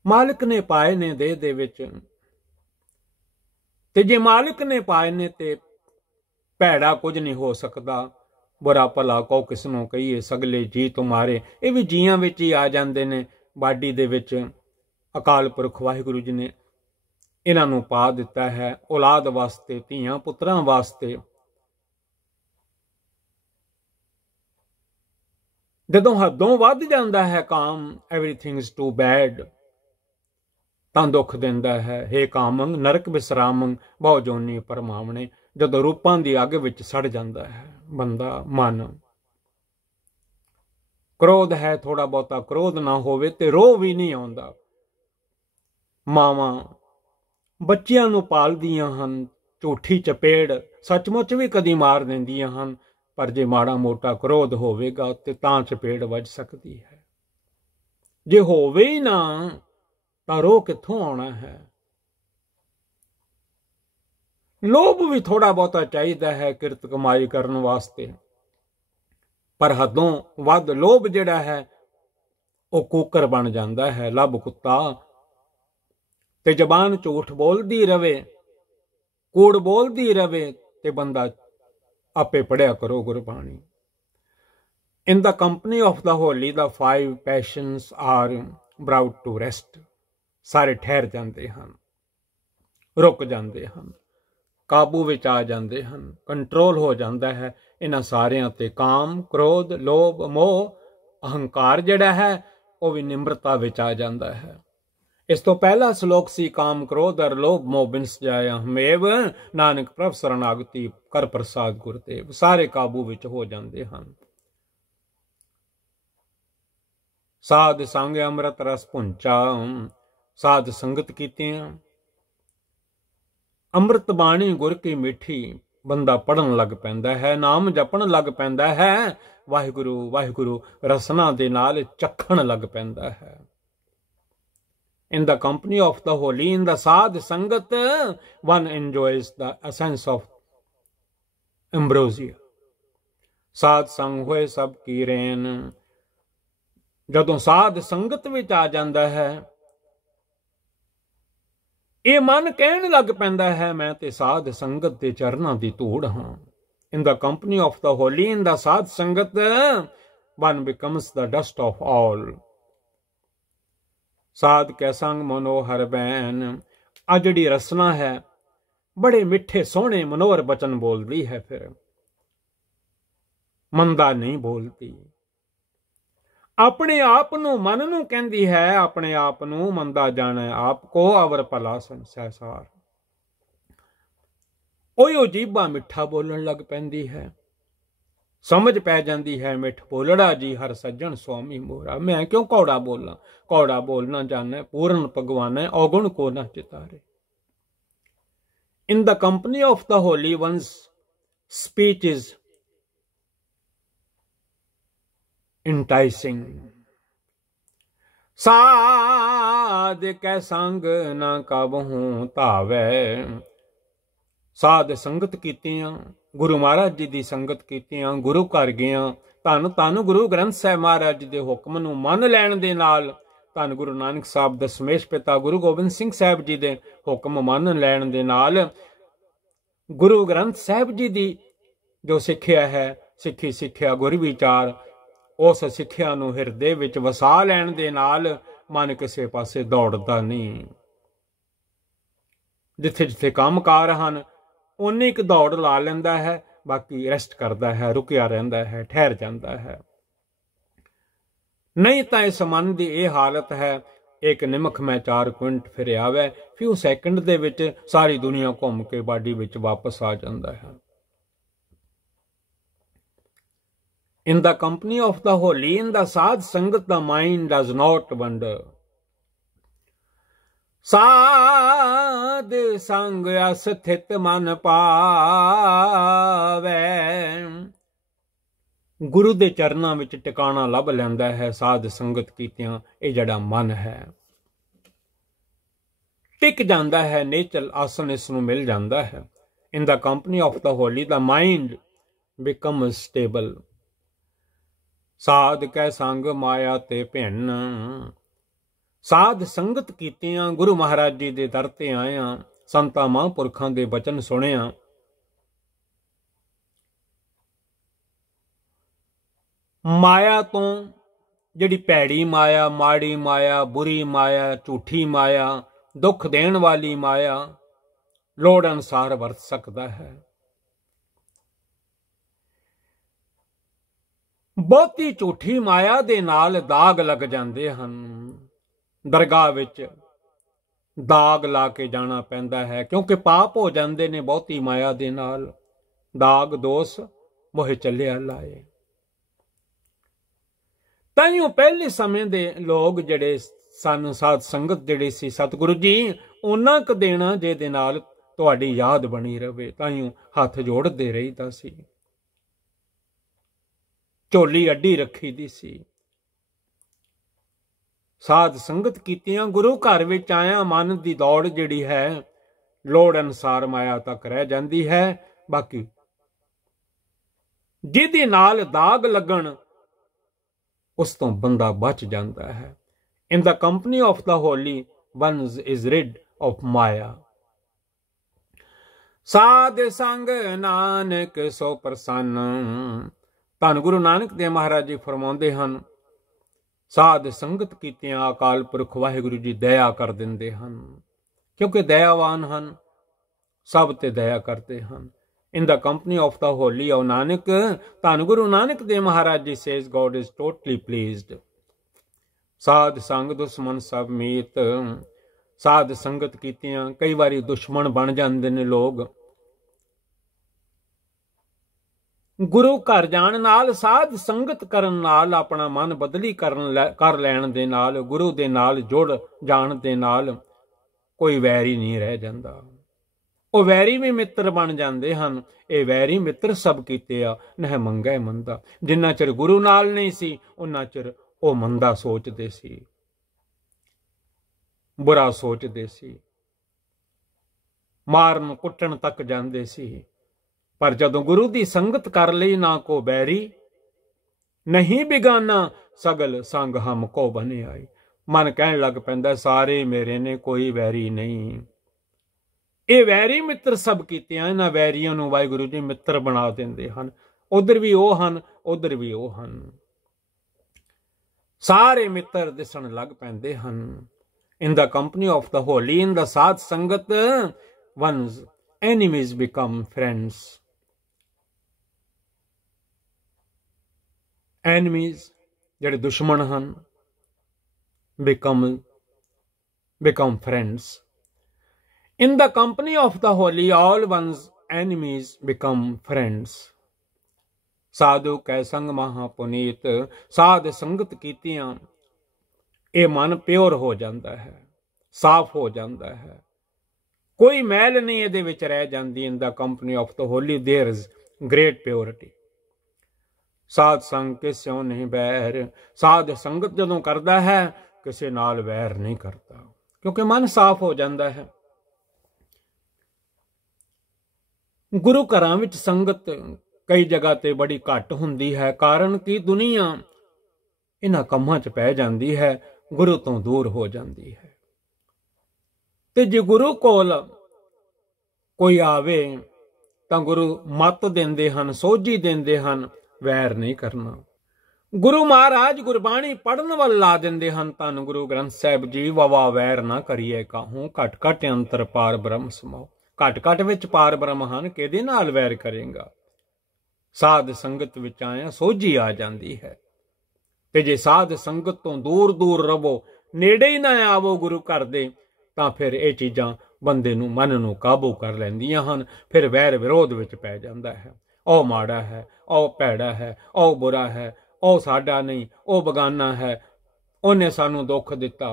ਮਾਲਕ ਨੇ ਪਾਏ ਨੇ ਦੇਹ ਦੇ ਵਿੱਚ, ਤੇ ਜੇ ਮਾਲਕ ਨੇ ਪਾਏ ਨੇ ਤੇ ਭੈੜਾ ਕੁਝ ਨਹੀਂ ਹੋ ਸਕਦਾ। ਬੁਰਾ ਭਲਾ ਕਹੋ ਕਿਸ ਨੂੰ ਕਹੀਏ, ਸਗਲੇ ਜੀ ਤੁਮਾਰੇ, ਇਹ ਵੀ ਜੀਆਂ ਵਿੱਚ ਹੀ ਆ ਜਾਂਦੇ ਨੇ। ਬਾਡੀ ਦੇ ਵਿੱਚ ਅਕਾਲ ਪੁਰਖ ਵਾਹਿਗੁਰੂ ਜੀ ਨੇ ਇਹਨਾਂ ਨੂੰ ਪਾ ਦਿੱਤਾ ਹੈ ਔਲਾਦ ਵਾਸਤੇ, ਧੀਆਂ ਪੁੱਤਰਾਂ ਵਾਸਤੇ। ਜਦੋਂ ਹੱਦੋਂ ਵੱਧ ਜਾਂਦਾ ਹੈ ਕਾਮ, everything is too bad, ਤਾਂ ਦੁੱਖ ਦਿੰਦਾ ਹੈ। ਹੇ ਕਾਮੰ ਨਰਕ ਵਿਸਰਾਮੰ ਬਹੁ ਜੋਨੀ ਪਰਮਾਵਣੇ। ਜਦੋਂ ਰੂਪਾਂ ਦੀ ਅੱਗ ਵਿੱਚ ਸੜ ਜਾਂਦਾ ਹੈ ਬੰਦਾ ਮਨ। ਕ੍ਰੋਧ ਹੈ, ਥੋੜਾ ਬਹੁਤਾ ਕ੍ਰੋਧ ਨਾ ਹੋਵੇ ਤੇ ਰੋਹ ਵੀ ਨਹੀਂ ਆਉਂਦਾ। ਮਾਵਾਂ ਬੱਚਿਆਂ ਨੂੰ ਪਾਲਦੀਆਂ ਹਨ, ਝੂਠੀ ਚਪੇੜ ਸੱਚਮੁੱਚ ਵੀ ਕਦੀ ਮਾਰ ਦਿੰਦੀਆਂ ਹਨ, ਪਰ ਜੇ ਮਾੜਾ ਮੋਟਾ ਕ੍ਰੋਧ ਹੋਵੇਗਾ ਤੇ ਤਾਂ ਚਪੇੜ ਵੱਜ ਸਕਦੀ ਹੈ। ਜੇ ਹੋਵੇ ਹੀ ਨਾ ਤਾਂ ਰੋਹ ਕਿੱਥੋਂ ਆਉਣਾ ਹੈ। ਲੋਭ ਵੀ ਥੋੜਾ ਬਹੁਤਾ ਚਾਹੀਦਾ ਹੈ ਕਿਰਤ ਕਮਾਈ ਕਰਨ ਵਾਸਤੇ, ਪਰ ਹੱਦੋਂ ਵੱਧ ਲੋਭ ਜਿਹੜਾ ਹੈ ਉਹ ਕੂਕਰ ਬਣ ਜਾਂਦਾ ਹੈ, ਲੱਭ ਕੁੱਤਾ। ਤੇ ਜ਼ਬਾਨ ਝੂਠ ਬੋਲਦੀ ਰਵੇ, ਕੂੜ ਬੋਲਦੀ ਰਵੇ, ਤੇ ਬੰਦਾ ਆਪੇ ਪੜਿਆ ਕਰੋ Gurbani. In the company of the holy, the 5 passions are brought to rest। ਸਾਰੇ ਠਹਿਰ ਜਾਂਦੇ ਹਨ, ਰੁਕ ਜਾਂਦੇ ਹਨ, ਕਾਬੂ ਵਿੱਚ ਆ ਜਾਂਦੇ ਹਨ, ਕੰਟਰੋਲ ਹੋ ਜਾਂਦਾ ਹੈ ਇਹਨਾਂ ਸਾਰਿਆਂ ਤੇ। ਕਾਮ, ਕ੍ਰੋਧ, ਲੋਭ, ਮੋਹ, ਅਹੰਕਾਰ ਜਿਹੜਾ ਹੈ ਉਹ ਵੀ ਨਿਮਰਤਾ ਵਿੱਚ ਆ ਜਾਂਦਾ ਹੈ। ਇਸ ਤੋਂ ਪਹਿਲਾ ਸ਼ਲੋਕ ਸੀ ਕਾਮ, ਕ੍ਰੋਧ ਅਰ ਲੋਭ ਮੋਹ ਬਿਨਸ ਜਾਇਆ ਹਮੇਵ, ਨਾਨਕ ਪ੍ਰਭ ਸਰਨਾਗਤੀ ਕਰ ਪ੍ਰਸਾਦ ਗੁਰਦੇਵ। ਸਾਰੇ ਕਾਬੂ ਵਿੱਚ ਹੋ ਜਾਂਦੇ ਹਨ। ਸਾਧ ਸੰਗ ਅੰਮ੍ਰਿਤ ਰਸ ਭੁੰਚਾ, ਸਾਧ ਸੰਗਤ ਕੀਤਿਆਂ ਅੰਮ੍ਰਿਤ ਬਾਣੀ ਗੁਰ ਕੀ ਮਿੱਠੀ। ਬੰਦਾ ਪੜਨ ਲੱਗ ਪੈਂਦਾ ਹੈ, ਨਾਮ ਜਪਣ ਲੱਗ ਪੈਂਦਾ ਹੈ, ਵਾਹਿਗੁਰੂ ਵਾਹਿਗੁਰੂ ਰਸਨਾ ਦੇ ਨਾਲ ਚੱਖਣ ਲੱਗ ਪੈਂਦਾ ਹੈ। In the company of the holy, in the sadh sangat, one enjoys the essence of ambrosia। ਸਾਧ ਸੰਗ ਹੋਏ ਸਭ ਕੀ ਰੇਨ। ਜਦੋਂ ਸਾਧ ਸੰਗਤ ਵਿੱਚ ਆ ਜਾਂਦਾ ਹੈ ਇਹ ਮਨ ਕਹਿਣ ਲੱਗ ਪੈਂਦਾ ਹੈ ਮੈਂ ਤੇ ਸਾਧ ਸੰਗਤ ਦੇ ਚਰਨਾਂ ਦੀ ਧੂੜ ਹਾਂ। In the company of the holy, in the sadh sangat, one becomes the dust of all। ਸਾਧ ਕੈ ਸੰਗ ਮਨੋਹਰ ਬੈਨ। ਆ ਜਿਹੜੀ ਰਸਨਾ ਹੈ ਬੜੇ ਮਿੱਠੇ ਸੋਹਣੇ ਮਨੋਹਰ ਬਚਨ ਬੋਲਦੀ ਹੈ, ਫਿਰ ਮੰਦਾ ਨਹੀਂ ਬੋਲਦੀ। ਆਪਣੇ ਆਪ ਨੂੰ ਮਨ ਨੂੰ ਕਹਿੰਦੀ ਹੈ, ਆਪਣੇ ਆਪ ਨੂੰ ਮੰਦਾ ਜਾਣੈ ਆਪ ਕੋ ਅਵਰ ਭਲਾ ਸੰਸਾਰ। ਉਹ ਜੀਭਾ ਮਿੱਠਾ ਬੋਲਣ ਲੱਗ ਪੈਂਦੀ ਹੈ, ਸਮਝ ਪੈ ਜਾਂਦੀ ਹੈ ਮਿੱਠ ਬੋਲੜਾ ਜੀ ਹਰ ਸੱਜਣ ਸੁਆਮੀ ਮੋਰਾ। ਮੈਂ ਕਿਉਂ ਕੌੜਾ ਬੋਲਾਂ, ਕੌੜਾ ਬੋਲਣਾ ਜਾਣੈ ਪੂਰਨ ਭਗਵਾਨੈ, ਔਗੁਣ ਕੋ ਨਾ ਚਿਤਾਰੇ। In the company of the holy ones, speech is enticing। ਸਾਧ ਕੈ ਸੰਗ ਨਾ ਕਬਹੂ ਧਾਵੈ। ਸਾਧ ਸੰਗਤ ਕੀਤੀਆਂ, ਗੁਰੂ ਮਹਾਰਾਜ ਜੀ ਦੀ ਸੰਗਤ ਕੀਤੀਆਂ, ਗੁਰੂ ਘਰ ਗਿਆ, ਧੰਨ ਧੰਨ ਗੁਰੂ ਗ੍ਰੰਥ ਸਾਹਿਬ ਮਹਾਰਾਜ ਜੀ ਦੇ ਹੁਕਮ ਨੂੰ ਮੰਨ ਲੈਣ ਦੇ ਨਾਲ, ਧੰਨ ਗੁਰੂ ਨਾਨਕ ਸਾਹਿਬ ਦਸਮੇਸ਼ ਪਿਤਾ ਗੁਰੂ ਗੋਬਿੰਦ ਸਿੰਘ ਸਾਹਿਬ ਜੀ ਦੇ ਹੁਕਮ ਮੰਨ ਲੈਣ ਦੇ ਨਾਲ, ਗੁਰੂ ਗ੍ਰੰਥ ਸਾਹਿਬ ਜੀ ਦੀ ਜੋ ਸਿੱਖਿਆ ਹੈ, ਸਿੱਖਿਆ ਗੁਰ ਵਿਚਾਰ, ਉਸ ਸਿੱਖਿਆ ਨੂੰ ਹਿਰਦੇ ਵਿੱਚ ਵਸਾ ਲੈਣ ਦੇ ਨਾਲ ਮਨ ਕਿਸੇ ਪਾਸੇ ਦੌੜਦਾ ਨਹੀਂ। ਜਿੱਥੇ ਜਿੱਥੇ ਕੰਮਕਾਰ ਹਨ ਉਨੀ ਕੁ ਦੌੜ ਲਾ ਲੈਂਦਾ ਹੈ, ਬਾਕੀ ਰੈਸਟ ਕਰਦਾ ਹੈ, ਰੁਕਿਆ ਰਹਿੰਦਾ ਹੈ, ਠਹਿਰ ਜਾਂਦਾ ਹੈ। ਨਹੀਂ ਤਾਂ ਇਸ ਮਨ ਦੀ ਇਹ ਹਾਲਤ ਹੈ, ਇੱਕ ਨਿਮਖ ਮੈਂ 4 ਕੁਇੰਟ ਫਿਰ ਆਵੇ, ਫਿਊ ਸੈਕਿੰਡ ਦੇ ਵਿੱਚ ਸਾਰੀ ਦੁਨੀਆ ਘੁੰਮ ਕੇ ਬਾਡੀ ਵਿੱਚ ਵਾਪਸ ਆ ਜਾਂਦਾ ਹੈ। In the company of the holy, in the sadh sangat, the mind does not wander। ਸਾਧ ਸੰਗ ਅਸਥਿਤ ਮਨ ਪਾਵੈ। ਗੁਰੂ ਦੇ ਚਰਨਾਂ ਵਿੱਚ ਟਿਕਾਣਾ ਲੱਭ ਲੈਂਦਾ ਹੈ ਸਾਧ ਸੰਗਤ ਕੀਤਿਆਂ। ਇਹ ਜਿਹੜਾ ਮਨ ਹੈ ਟਿਕ ਜਾਂਦਾ ਹੈ, ਨੇਚਲ ਆਸਨ ਇਸ ਨੂੰ ਮਿਲ ਜਾਂਦਾ ਹੈ। In the company of the holy, the mind becomes stable। ਸਾਧ ਕੈ ਸੰਗ ਮਾਇਆ ਤੇ ਭਿੰਨ। ਸਾਧ ਸੰਗਤ ਕੀਤਿਆਂ, ਗੁਰੂ ਮਹਾਰਾਜ ਜੀ ਦੇ ਦਰ ਤੇ ਆਇਆਂ, ਸੰਤਾਂ ਮਹਾਂਪੁਰਖਾਂ ਦੇ ਬਚਨ ਸੁਣਿਆ, ਮਾਇਆ ਤੋਂ, ਜਿਹੜੀ ਭੈੜੀ ਮਾਇਆ, ਮਾੜੀ ਮਾਇਆ, ਬੁਰੀ ਮਾਇਆ, ਝੂਠੀ ਮਾਇਆ, ਦੁੱਖ ਦੇਣ ਵਾਲੀ ਮਾਇਆ, ਲੋੜ ਅਨੁਸਾਰ ਵਰਤ ਸਕਦਾ ਹੈ। ਬਹੁਤੀ ਝੂਠੀ ਮਾਇਆ ਦੇ ਨਾਲ ਦਾਗ ਲੱਗ ਜਾਂਦੇ ਹਨ। ਦਰਗਾਹ ਵਿੱਚ ਦਾਗ ਲਾ ਕੇ ਜਾਣਾ ਪੈਂਦਾ ਹੈ, ਕਿਉਂਕਿ ਪਾਪ ਹੋ ਜਾਂਦੇ ਨੇ ਬਹੁਤੀ ਮਾਇਆ ਦੇ ਨਾਲ। ਦਾਗ ਦੋਸ ਮੋਹਿ ਚੱਲਿਆ ਲਾਏ। ਤਾਈਓ ਪਹਿਲੇ ਸਮੇਂ ਦੇ ਲੋਕ ਜਿਹੜੇ ਸਨ, ਸਾਧ ਸੰਗਤ ਜਿਹੜੀ ਸੀ, ਸਤਿਗੁਰੂ ਜੀ ਉਹਨਾਂ ਕੁ ਦੇਣਾ ਜਿਹਦੇ ਨਾਲ ਤੁਹਾਡੀ ਯਾਦ ਬਣੀ ਰਵੇ, ਤਾਈਓ ਹੱਥ ਜੋੜਦੇ ਰਹੀਦਾ ਸੀ। ਝੋਲੀ ਅੱਡੀ ਰੱਖੀ ਦੀ ਸੀ। ਸਾਧ ਸੰਗਤ ਕੀਤਿਆਂ ਗੁਰੂ ਘਰ ਵਿੱਚ ਆਇਆ ਮਨ ਦੀ ਦੌੜ ਜਿਹੜੀ ਹੈ ਲੋੜ ਅਨੁਸਾਰ ਮਾਇਆ ਤੱਕ ਰਹਿ ਜਾਂਦੀ ਹੈ। ਬਾਕੀ ਜਿਹਦੇ ਨਾਲ ਦਾਗ ਲੱਗਣ ਉਸ ਤੋਂ ਬੰਦਾ ਬਚ ਜਾਂਦਾ ਹੈ। In the company of the holy ones is rid of Maya। ਸਾਧ ਸੰਗ ਨਾਨਕ ਸੋ ਪ੍ਰਸੰਨ। ਧੰਨ ਗੁਰੂ ਨਾਨਕ ਦੇਵ ਮਹਾਰਾਜ ਜੀ ਫਰਮਾਉਂਦੇ ਹਨ, ਸਾਧ ਸੰਗਤ ਕੀਤਿਆਂ ਅਕਾਲ ਪੁਰਖ ਵਾਹਿਗੁਰੂ ਜੀ ਦਇਆ ਕਰ ਦਿੰਦੇ ਹਨ, ਕਿਉਂਕਿ ਦਇਆਵਾਨ ਹਨ, ਸਭ ਤੇ ਦਇਆ ਕਰਦੇ ਹਨ। In the company of the holy of Nanak, ਧੰਨ ਗੁਰੂ ਨਾਨਕ ਦੇਵ ਮਹਾਰਾਜ ਜੀ says God is totally pleased। ਸਾਧ ਸੰਗ ਦੁਸ਼ਮਣ ਸਭ ਮੀਤ। ਸਾਧ ਸੰਗਤ ਕੀਤਿਆਂ ਕਈ ਵਾਰੀ ਦੁਸ਼ਮਣ ਬਣ ਜਾਂਦੇ ਨੇ ਲੋਕ। ਗੁਰੂ ਘਰ ਜਾਣ ਨਾਲ, ਸਾਧ ਸੰਗਤ ਕਰਨ ਨਾਲ, ਆਪਣਾ ਮਨ ਬਦਲੀ ਕਰ ਲੈਣ ਦੇ ਨਾਲ, ਗੁਰੂ ਦੇ ਨਾਲ ਜੁੜ ਜਾਣ ਦੇ ਨਾਲ ਕੋਈ ਵੈਰੀ ਨਹੀਂ ਰਹਿ ਜਾਂਦਾ। ਉਹ ਵੈਰੀ ਵੀ ਮਿੱਤਰ ਬਣ ਜਾਂਦੇ ਹਨ। ਇਹ ਵੈਰੀ ਮਿੱਤਰ ਸਭ ਕੀਤੇ ਆ ਨਹਿ ਮੰਗੈ ਮੰਦਾ। ਜਿੰਨਾ ਚਿਰ ਗੁਰੂ ਨਾਲ ਨਹੀਂ ਸੀ ਉਹਨਾਂ ਚਿਰ ਉਹ ਮੰਦਾ ਸੋਚਦੇ ਸੀ, ਬੁਰਾ ਸੋਚਦੇ ਸੀ, ਮਾਰਨ ਕੁੱਟਣ ਤੱਕ ਜਾਂਦੇ ਸੀ। ਪਰ ਜਦੋਂ ਗੁਰੂ ਦੀ ਸੰਗਤ ਕਰ ਲਈ, ਨਾ ਕੋ ਬੈਰੀ ਨਹੀਂ ਬਿਗਾਨਾ, ਸਗਲ ਸੰਗ ਹਮ ਕੋ ਬਨੇ ਆਈ। ਮਨ ਕਹਿਣ ਲੱਗ ਪੈਂਦਾ ਸਾਰੇ ਮੇਰੇ ਨੇ, ਕੋਈ ਵੈਰੀ ਨਹੀਂ। ਇਹ ਵੈਰੀ ਮਿੱਤਰ ਸਭ ਕੀਤਿਆਂ। ਇਹਨਾਂ ਵੈਰੀਆਂ ਨੂੰ ਵਾਹਿਗੁਰੂ ਜੀ ਮਿੱਤਰ ਬਣਾ ਦਿੰਦੇ ਹਨ। ਉਧਰ ਵੀ ਉਹ ਹਨ, ਉਧਰ ਵੀ ਉਹ ਹਨ, ਸਾਰੇ ਮਿੱਤਰ ਦਿਸਣ ਲੱਗ ਪੈਂਦੇ ਹਨ। In the company of the holy, in the ਸਾਧ ਸੰਗਤ, one's enemies become friends। enemies ਜਿਹੜੇ ਦੁਸ਼ਮਣ ਹਨ become friends। In the company of the holy, all one's enemies become friends। ਸਾਧੂ ਕੈ ਸੰਗ ਮਹਾ ਪੁਨੀਤ। ਸਾਧ ਸੰਗਤ ਕੀਤਿਆਂ ਇਹ ਮਨ ਪਿਓਰ ਹੋ ਜਾਂਦਾ ਹੈ, ਸਾਫ਼ ਹੋ ਜਾਂਦਾ ਹੈ, ਕੋਈ ਮੈਲ ਨਹੀਂ ਇਹਦੇ ਵਿੱਚ ਰਹਿ ਜਾਂਦੀ। In the company of the holy there is great purity। ਸਾਧ ਸੰਗ ਕਿਸਿਓ ਨਹੀਂ ਬੈਰ। ਸਾਧ ਸੰਗਤ ਜਦੋਂ ਕਰਦਾ ਹੈ ਕਿਸੇ ਨਾਲ ਵੈਰ ਨਹੀਂ ਕਰਦਾ, ਕਿਉਂਕਿ ਮਨ ਸਾਫ਼ ਹੋ ਜਾਂਦਾ ਹੈ। ਗੁਰੂ ਘਰਾਂ ਵਿੱਚ ਸੰਗਤ ਕਈ ਜਗ੍ਹਾ ਤੇ ਬੜੀ ਘੱਟ ਹੁੰਦੀ ਹੈ, ਕਾਰਨ ਕਿ ਦੁਨੀਆ ਇਹਨਾਂ ਕੰਮਾਂ 'ਚ ਪੈ ਜਾਂਦੀ ਹੈ, ਗੁਰੂ ਤੋਂ ਦੂਰ ਹੋ ਜਾਂਦੀ ਹੈ। ਤੇ ਜੇ ਗੁਰੂ ਕੋਲ ਕੋਈ ਆਵੇ ਤਾਂ ਗੁਰੂ ਮੱਤ ਦਿੰਦੇ ਹਨ, ਸੋਝੀ ਦਿੰਦੇ ਹਨ, ਵੈਰ ਨਹੀਂ ਕਰਨਾ। ਗੁਰੂ ਮਹਾਰਾਜ ਗੁਰਬਾਣੀ ਪੜ੍ਹਨ ਵੱਲ ਲਾ ਦਿੰਦੇ ਹਨ। ਧੰਨ ਗੁਰੂ ਗ੍ਰੰਥ ਸਾਹਿਬ ਜੀ, ਵਵਾ ਵੈਰ ਨਾ ਕਰੀਏ ਕਾਹੂ, ਘਟ ਘਟ ਅੰਤਰ ਪਾਰ ਬ੍ਰਹਮ ਸਮਾਓ। ਘਟ ਘਟ ਵਿੱਚ ਪਾਰ ਬ੍ਰਹਮ ਹਨ, ਕਿਹਦੇ ਨਾਲ ਵੈਰ ਕਰੇਗਾ। ਸਾਧ ਸੰਗਤ ਵਿੱਚ ਆਇਆ ਸੋਝੀ ਆ ਜਾਂਦੀ ਹੈ। ਤੇ ਜੇ ਸਾਧ ਸੰਗਤ ਤੋਂ ਦੂਰ ਦੂਰ ਰਵੋ, ਨੇੜੇ ਹੀ ਨਾ ਆਵੋ ਗੁਰੂ ਘਰ ਦੇ, ਤਾਂ ਫਿਰ ਇਹ ਚੀਜ਼ਾਂ ਬੰਦੇ ਨੂੰ, ਮਨ ਨੂੰ ਕਾਬੂ ਕਰ ਲੈਂਦੀਆਂ ਹਨ। ਫਿਰ ਵੈਰ ਵਿਰੋਧ ਵਿੱਚ ਪੈ ਜਾਂਦਾ ਹੈ। ਉਹ ਮਾੜਾ ਹੈ, ਉਹ ਭੈੜਾ ਹੈ, ਉਹ ਬੁਰਾ ਹੈ, ਉਹ ਸਾਡਾ ਨਹੀਂ, ਉਹ ਬਗਾਨਾ ਹੈ, ਉਹਨੇ ਸਾਨੂੰ ਦੁੱਖ ਦਿੱਤਾ।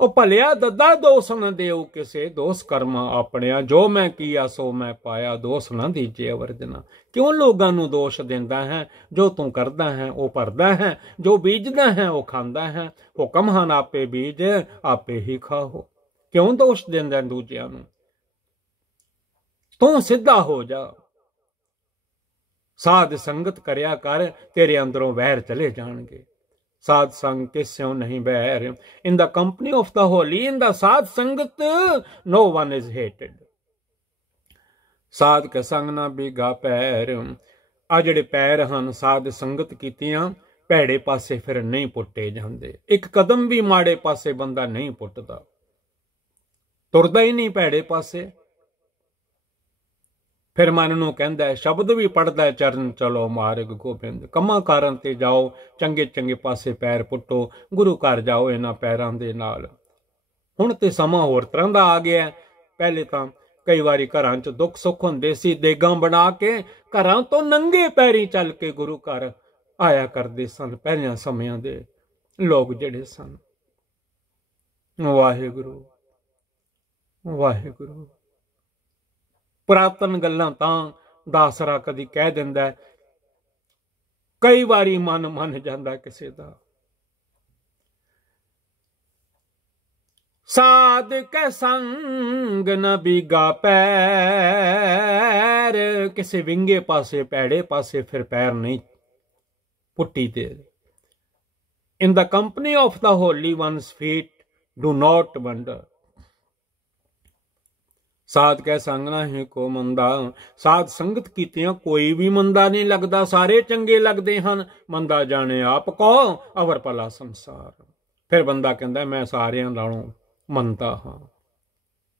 ਉਹ ਭਲਿਆ ਦੱਦਾ ਦੋਸ ਨਾ ਦੇਉ ਕਿਸੇ, ਦੋਸ ਕਰਮਾ ਆਪਣਿਆ, ਜੋ ਮੈਂ ਕੀਆ ਸੋ ਮੈਂ ਪਾਇਆ, ਦੋਸ ਨਾ ਦੀਜੇ ਵਰਜਨਾ। ਕਿਉਂ ਲੋਕਾਂ ਨੂੰ ਦੋਸ਼ ਦਿੰਦਾ ਹੈ? ਜੋ ਤੂੰ ਕਰਦਾ ਹੈ ਉਹ ਭਰਦਾ ਹੈ, ਜੋ ਬੀਜਦਾ ਹੈ ਉਹ ਖਾਂਦਾ ਹੈ। ਹੁਕਮ ਹਨ ਆਪੇ ਬੀਜ ਆਪੇ ਹੀ ਖਾਓ। ਕਿਉਂ ਦੋਸ਼ ਦਿੰਦਾ ਦੂਜਿਆਂ ਨੂੰ? ਤੂੰ ਸਿੱਧਾ ਹੋ ਜਾ, ਸਾਧ ਸੰਗਤ ਕਰਿਆ ਕਰ, ਤੇਰੇ ਅੰਦਰੋਂ ਵੈਰ ਚਲੇ ਜਾਣਗੇ। ਸਾਧ ਸੰਗ ਕਿਸਿਓ ਨਹੀਂ ਬੈਰ। In the company of the holy, in the ਸਾਧ ਸੰਗਤ, no one is hated। ਸਾਧ ਕੇ ਸੰਗ ਨਾ ਬਿਗਾ ਪੈਰ। ਆ ਜਿਹੜੇ ਪੈਰ ਹਨ, ਸਾਧ ਸੰਗਤ ਕੀਤੀਆਂ ਭੈੜੇ ਪਾਸੇ ਫਿਰ ਨਹੀਂ ਪੁੱਟੇ ਜਾਂਦੇ। ਇੱਕ ਕਦਮ ਵੀ ਮਾੜੇ ਪਾਸੇ ਬੰਦਾ ਨਹੀਂ ਪੁੱਟਦਾ, ਤੁਰਦਾ ਹੀ ਨਹੀਂ ਭੈੜੇ ਪਾਸੇ। ਫਿਰ ਮਨ ਨੂੰ ਕਹਿੰਦਾ, ਸ਼ਬਦ ਵੀ ਪੜ੍ਹਦਾ, ਚਰਨ ਚਲੋ ਮਾਰਗ ਗੋਬਿੰਦ। ਕੰਮਾਂ ਕਾਰਾਂ ਤੇ ਜਾਓ, ਚੰਗੇ ਚੰਗੇ ਪਾਸੇ ਪੈਰ ਪੁੱਟੋ, ਗੁਰੂ ਘਰ ਜਾਓ ਇਹਨਾਂ ਪੈਰਾਂ ਦੇ ਨਾਲ। ਹੁਣ ਤੇ ਸਮਾਂ ਹੋਰ ਤਰ੍ਹਾਂ ਦਾ ਆ ਗਿਆ। ਪਹਿਲੇ ਤਾਂ ਕਈ ਵਾਰੀ ਘਰਾਂ 'ਚ ਦੁੱਖ ਸੁੱਖ ਹੁੰਦੇ ਸੀ, ਦੇਗਾਂ ਬਣਾ ਕੇ ਘਰਾਂ ਤੋਂ ਨੰਗੇ ਪੈਰੀ ਚੱਲ ਕੇ ਗੁਰੂ ਘਰ ਆਇਆ ਕਰਦੇ ਸਨ ਪਹਿਲਿਆਂ ਸਮਿਆਂ ਦੇ ਲੋਕ ਜਿਹੜੇ ਸਨ। ਵਾਹਿਗੁਰੂ ਵਾਹਿਗੁਰੂ। ਪੁਰਾਤਨ ਗੱਲਾਂ ਤਾਂ ਦਾਸਰਾ ਕਦੀ ਕਹਿ ਦਿੰਦਾ, ਕਈ ਵਾਰੀ ਮਨ ਮੰਨ ਜਾਂਦਾ ਕਿਸੇ ਦਾ। ਸਾਧ ਕੈ ਸੰਗ ਨ ਬੀਗਾ ਪੈਰ, ਕਿਸੇ ਵਿੰਗੇ ਪਾਸੇ ਭੈੜੇ ਪਾਸੇ ਫਿਰ ਪੈਰ ਨਹੀਂ ਪੁੱਟੀ ਦੇ। In the company of the holy one's feet do not wander। ਸਾਧ ਕੈ ਸੰਗ ਨਾਹੀਂ ਕੋ ਮੰਦਾ, ਸਾਧ ਸੰਗਤ ਕੀਤਿਆਂ ਕੋਈ ਵੀ ਮੰਦਾ ਨਹੀਂ ਲੱਗਦਾ, ਸਾਰੇ ਚੰਗੇ ਲੱਗਦੇ ਹਨ। ਮੰਦਾ ਜਾਣੇ ਆਪ ਕੋ ਅਵਰ ਭਲਾ ਸੰਸਾਰ। ਫਿਰ ਬੰਦਾ ਕਹਿੰਦਾ ਮੈਂ ਸਾਰਿਆਂ ਨਾਲੋਂ ਮੰਦਾ ਹਾਂ,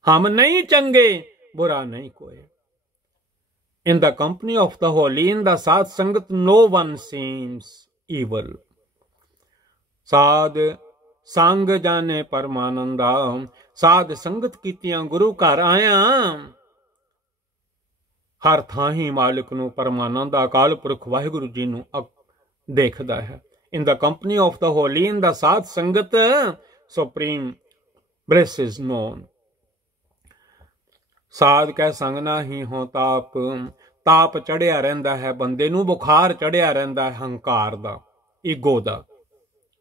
ਹਮ ਨਹੀਂ ਚੰਗੇ ਬੁਰਾ ਨਹੀਂ ਕੋਏ। In the company of the holy, in the ਸਾਧ ਸੰਗਤ no one seems evil। ਸਾਧ ਸੰਗ ਜਾਣੇ ਪਰਮਾਨੰਦਾ, ਸਾਧ ਸੰਗਤ ਕੀਤਿਆਂ ਗੁਰੂ ਘਰ ਆਇਆ, ਹਰ ਥਾਂ ਹੀ ਮਾਲਿਕ ਨੂੰ ਪਰਮਾਨੰਦ ਅਕਾਲ ਪੁਰਖ ਵਾਹਿਗੁਰੂ ਜੀ ਨੂੰ ਦੇਖਦਾ ਹੈ। In the company of the holy, in the ਸਾਧ ਸੰਗਤ supreme bliss is known। ਸਾਧ ਕੈ ਸੰਗ ਨਾਹੀਂ ਹੋ ਤਾਪ, ਤਾਪ ਚੜਿਆ ਰਹਿੰਦਾ ਹੈ ਬੰਦੇ ਨੂੰ, ਬੁਖਾਰ ਚੜਿਆ ਰਹਿੰਦਾ ਹੈ ਹੰਕਾਰ ਦਾ, ਈਗੋ ਦਾ।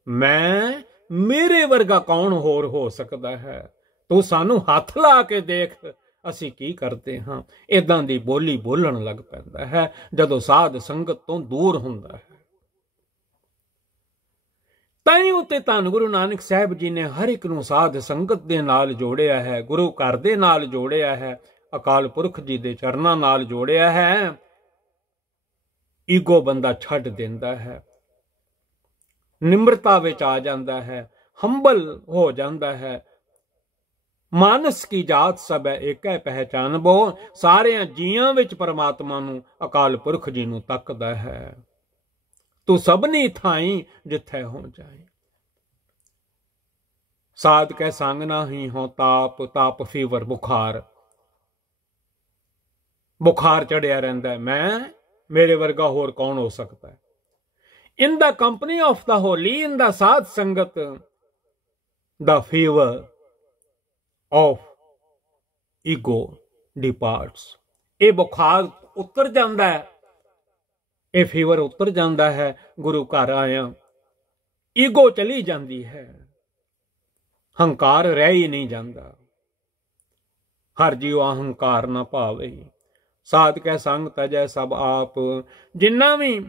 ਮੈਂ ਮੇਰੇ ਵਰਗਾ ਕੌਣ ਹੋਰ ਹੋ ਸਕਦਾ ਹੈ, ਤੂੰ ਸਾਨੂੰ ਹੱਥ ਲਾ ਕੇ ਦੇਖ ਅਸੀਂ ਕੀ ਕਰਦੇ ਹਾਂ। ਏਦਾਂ ਦੀ ਬੋਲੀ ਬੋਲਣ ਲੱਗ ਪੈਂਦਾ ਹੈ ਜਦੋਂ ਸਾਧ ਸੰਗਤ ਤੋਂ ਦੂਰ ਹੁੰਦਾ ਹੈ। ਤਾਈਂ ਤੇ ਧੰਨ ਗੁਰੂ ਨਾਨਕ ਸਾਹਿਬ ਜੀ ਨੇ ਹਰ ਇੱਕ ਨੂੰ ਸਾਧ ਸੰਗਤ ਦੇ ਨਾਲ ਜੋੜਿਆ ਹੈ, ਗੁਰੂ ਘਰ ਦੇ ਨਾਲ ਜੋੜਿਆ ਹੈ, ਅਕਾਲ ਪੁਰਖ ਜੀ ਦੇ ਚਰਨਾਂ ਨਾਲ ਜੋੜਿਆ ਹੈ। ਈਗੋ ਬੰਦਾ ਛੱਡ ਦਿੰਦਾ ਹੈ, ਨਿਮਰਤਾ ਵਿੱਚ ਆ ਜਾਂਦਾ ਹੈ, ਹੰਬਲ ਹੋ ਜਾਂਦਾ ਹੈ। ਮਾਨਸ ਕੀ ਜਾਤ ਸਭ ਹੈ ਏਕੈ ਪਹਿਚਾਨਬੋ, ਸਾਰਿਆਂ ਜੀਆਂ ਵਿੱਚ ਪਰਮਾਤਮਾ ਨੂੰ ਅਕਾਲ ਪੁਰਖ ਜੀ ਨੂੰ ਤੱਕਦਾ ਹੈ। ਤੂੰ ਸਭਨੀ ਥਾਈ ਜਿੱਥੇ ਹੋ ਜਾਏ। ਸਾਧ ਕੈ ਸੰਗ ਨਾਹੀਂ ਹੋ ਤਾਪ, ਤਾਪ ਫੀਵਰ ਬੁਖਾਰ, ਬੁਖਾਰ ਚੜਿਆ ਰਹਿੰਦਾ ਹੈ। ਮੈਂ ਮੇਰੇ ਵਰਗਾ ਹੋਰ ਕੌਣ ਹੋ ਸਕਦਾ ਹੈ। In the company of the holy, in the ਸਾਧ ਸੰਗਤ the fever of ego departs। ਇਹ ਬੁਖਾਰ ਉਤਰ ਜਾਂਦਾ ਹੈ, ਇਹ ਫੀਵਰ ਉਤਰ ਜਾਂਦਾ ਹੈ। ਗੁਰੂ ਘਰ ਆਇਆ ਈਗੋ ਚਲੀ ਜਾਂਦੀ ਹੈ, ਹੰਕਾਰ ਰਹਿ ਹੀ ਨਹੀਂ ਜਾਂਦਾ। ਹਰ ਜੀਉ ਅਹੰਕਾਰ ਨਾ ਭਾਵੇ, ਸਾਧ ਕੈ ਸੰਗ ਤਜੈ ਸਭ ਆਪ। ਜਿੰਨਾ ਵੀ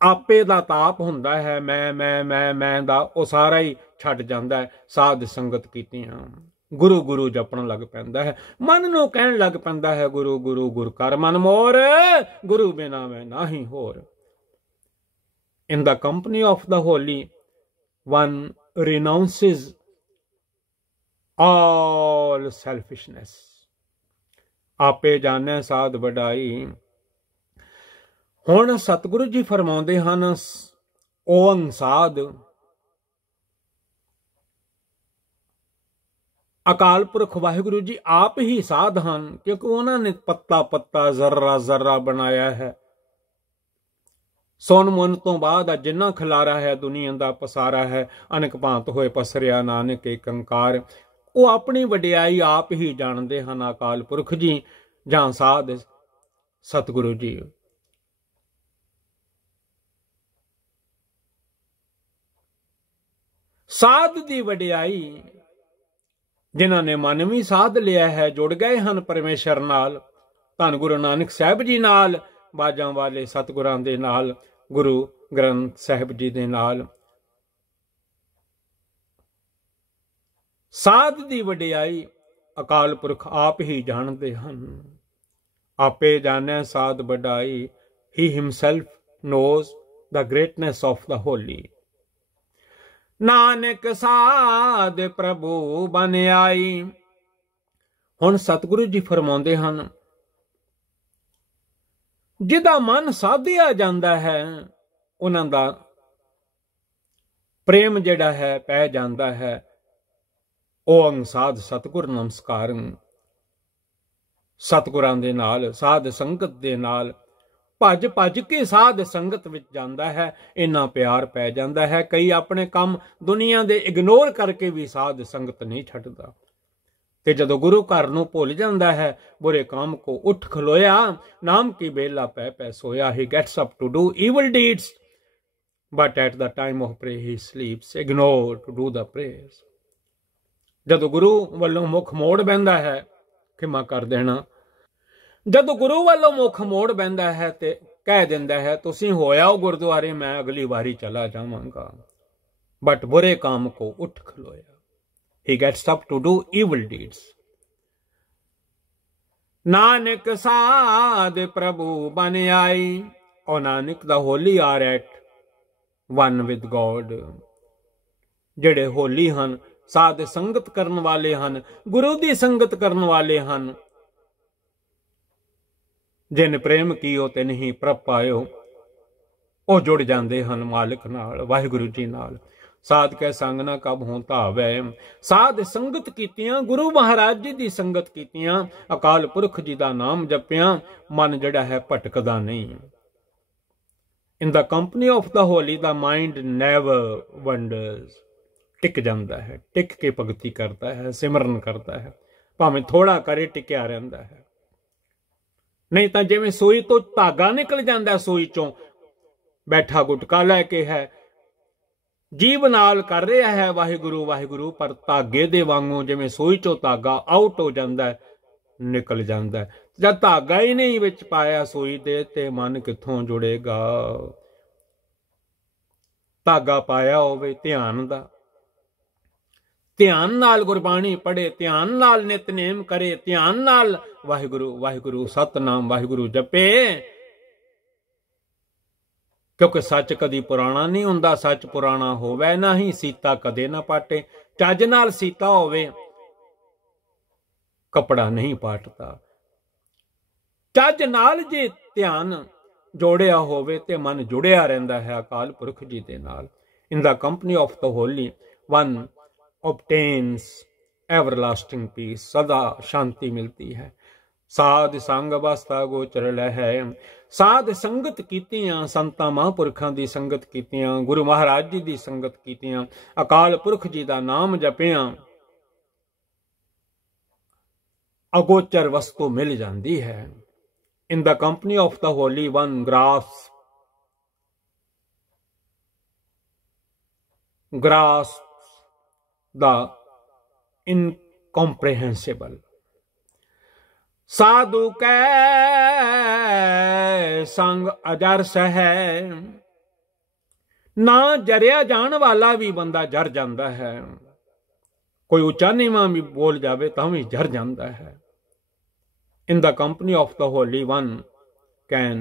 ਆਪੇ ਦਾ ਤਾਪ ਹੁੰਦਾ ਹੈ, ਮੈਂ ਦਾ, ਉਹ ਸਾਰਾ ਹੀ ਛੱਡ ਜਾਂਦਾ ਹੈ। ਸਾਧ ਸੰਗਤ ਕੀਤਿਆਂ ਗੁਰੂ ਗੁਰੂ ਜਪਣ ਲੱਗ ਪੈਂਦਾ ਹੈ, ਮਨ ਨੂੰ ਕਹਿਣ ਲੱਗ ਪੈਂਦਾ ਹੈ ਗੁਰੂ ਗੁਰੂ ਗੁਰ ਕਰ ਮਨ ਮੋਰ, ਗੁਰੂ ਬਿਨਾ ਮੈਂ ਨਾਹੀਂ ਹੋਰ। In the company of the holy one renounces all selfishness। ਆਪੇ ਜਾਣੈ ਸਾਧ ਵਡਾਈ। ਹੁਣ ਸਤਿਗੁਰੂ ਜੀ ਫਰਮਾਉਂਦੇ ਹਨ, ਓੰ ਸਾਧ ਅਕਾਲ ਪੁਰਖ ਵਾਹਿਗੁਰੂ ਜੀ ਆਪ ਹੀ ਸਾਧ ਹਨ, ਕਿਉਂਕਿ ਉਹਨਾਂ ਨੇ ਪੱਤਾ ਪੱਤਾ ਜ਼ਰਰਾ ਜ਼ਰਰਾ ਬਣਾਇਆ ਹੈ। ਸੁਣ ਮਨ ਤੋਂ ਬਾਅਦ ਜਿੰਨਾ ਖਿਲਾਰਾ ਹੈ ਦੁਨੀਆ ਦਾ ਪਸਾਰਾ ਹੈ, ਅਨੇਕ ਭਾਂਤ ਹੋਏ ਪਸਰਿਆ ਨਾਨਕ ਏਕ ਓਂਕਾਰ। ਉਹ ਆਪਣੀ ਵਡਿਆਈ ਆਪ ਹੀ ਜਾਣਦੇ ਹਨ, ਅਕਾਲ ਪੁਰਖ ਜੀ ਜਾਂ ਸਾਧ ਸਤਿਗੁਰੂ ਜੀ। ਸਾਧ ਦੀ ਵਡਿਆਈ ਜਿਨ੍ਹਾਂ ਨੇ ਮਨ ਵੀ ਸਾਧ ਲਿਆ ਹੈ, ਜੁੜ ਗਏ ਹਨ ਪਰਮੇਸ਼ਰ ਨਾਲ, ਧੰਨ ਗੁਰੂ ਨਾਨਕ ਸਾਹਿਬ ਜੀ ਨਾਲ, ਬਾਜਾਂ ਵਾਲੇ ਸਤਿਗੁਰਾਂ ਦੇ ਨਾਲ, ਗੁਰੂ ਗ੍ਰੰਥ ਸਾਹਿਬ ਜੀ ਦੇ ਨਾਲ। ਸਾਧ ਦੀ ਵਡਿਆਈ ਅਕਾਲ ਪੁਰਖ ਆਪ ਹੀ ਜਾਣਦੇ ਹਨ। ਆਪੇ ਜਾਣੈ ਸਾਧ ਵਡਾਈ, he himself knows the greatness of the holy। Nanak ਸਾਧ ਪ੍ਰਭੂ ਬਨ ਆਈ। ਹੁਣ ਸਤਿਗੁਰੂ ਜੀ ਫਰਮਾਉਂਦੇ ਹਨ, ਜਿਹਦਾ ਮਨ ਸਾਧਿਆ ਜਾਂਦਾ ਹੈ ਉਹਨਾਂ ਦਾ प्रेम जिहड़ा है पै जांदा है। ओ अंग साध सतगुर नमस्कार। सतगुरां दे नाल साध संगत दे नाल भज भज के साध संगत विच जांदा है, इन्ना प्यार पै जांदा है। कई अपने काम दुनिया दे इग्नोर करके भी साध संगत नहीं छड्डदा। ते जदों गुरु घर नूं भुल जांदा है, बुरे काम को उठ खलोया, नाम की बेला पै पै सोया। He gets up to do evil deeds, but at the time of prayer he sleeps, ignore to do the prayers। जदों गुरु वल्लों मुख मोड़ बहिंदा है, खिमा कर देना, जदों गुरु वालों मुख मोड़ बहिंदा है ते कह दिंदा है तुसीं होया गुरुद्वारे, मैं अगली बारी चला जावांगा। बट बुरे काम को उठ खलोया। He gets up to do evil deeds। Nanak साध प्रभु बन आई। और Nanak the holy are at one with God. जेड़े होली हन, साध संगत करन वाले हन, गुरु दी संगत करन वाले हन। जिन प्रेम कीओ तिन ही प्रभ पायो। ਉਹ जुड़ जाते हैं मालिक नाल, वाहिगुरु जी नाल। साध कै संग ना कब हों धावै। साध संगत कीतियां, गुरु महाराज जी दी संगत कीतियां, अकाल पुरख जी दा नाम जपिया, मन जड़ा है भटकदा नहीं। In the company of the holy the mind never wanders. टिक जाता है, टिक के भगती करता है, सिमरन करता है, भावें थोड़ा करे टिकिया रहिंदा है। नहीं तो जिवें सूई तो धागा निकल जाता, सूई चों बैठा गुटका लैके है, जीव नाल कर रहा है वाहिगुरु वाहिगुरु, पर धागे दे वांगू जिवें सूई चों धागा आउट हो जाता है, निकल जाता है। जब धागा ही नहीं विच पाया सूई दे, ते मन कित्थों जुड़ेगा। धागा पाया होवे ध्यान दा, ध्यान नाल गुरबाणी पढ़े, ध्यान नाल नितनेम करे, ध्यान नाल वाहिगुरु वाहिगुरु सतनाम वाहिगुरु जपे। क्योंकि सच कदी पुराना नहीं हुंदा, सच पुराना होवे ना ही, सीता कदे ना पाटे। चज नाल सीता होवे, कपड़ा नहीं पाटता। चज नाल जे ध्यान जोड़िया होवे ते मन जुड़िया रहिंदा है अकाल पुरख जी दे नाल। इन the company of the Holi one obtains everlasting peace। सदा शांति मिलती है। साध संग अवस्था गोचर है। साध संगत कीतियां, संतां महापुरखां दी संगत कीतियां, गुरु महाराज जी दी संगत कीतियां, अकाल पुरख जी दा नाम जपिया, अगोचर वस्तु मिल जाती है। In the company of the Holi one grasps the incomprehensible। साधु कै संग अजरस है। ना जरिया जान वाला भी बंदा जर जाता है। कोई उच्चा नीवा भी बोल जावे तो भी जर जाता है। In the company of the Holi one can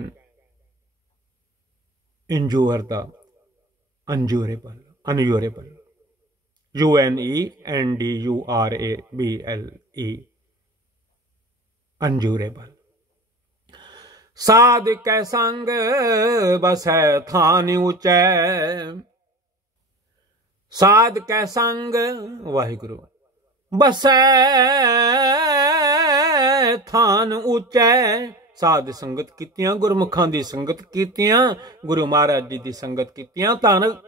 injure the अनजूरेबल। UNENDURABLE अनजूरेबल। साध कै संग बसै थान ऊंचै। साध कै संग वाहिगुरु बसै थान ऊंचै। साध संगत कीतियां, गुरमुखां दी संगत कीतियां, गुरु महाराज जी दी संगत कीतियां।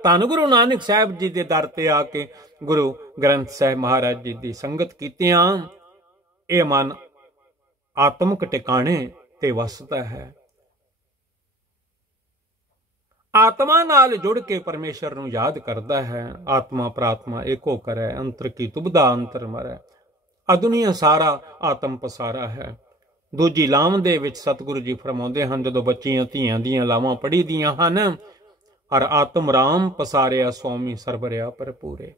धन गुरु नानक साहब जी दे दर ते आके गुरु ग्रंथ साहब महाराज जी दी संगत कीतियां। ये मन आत्मक टिकाणे ते वसदा है। आत्मा नाल जुड़ के परमेश्वर नूं याद करदा है। आत्मा प्रात्मा एको करे, अंतर की तुबदा अंतर मरै। आ दुनिया सारा आत्म पसारा है। दूजी लाम दे विच सतगुरु जी फरमाउंदे हन, जदों बच्चियां धीआं दियां लावां पढ़ी दियां हन, हर आत्म राम पसारिया स्वामी सरबरिया भरपूरे।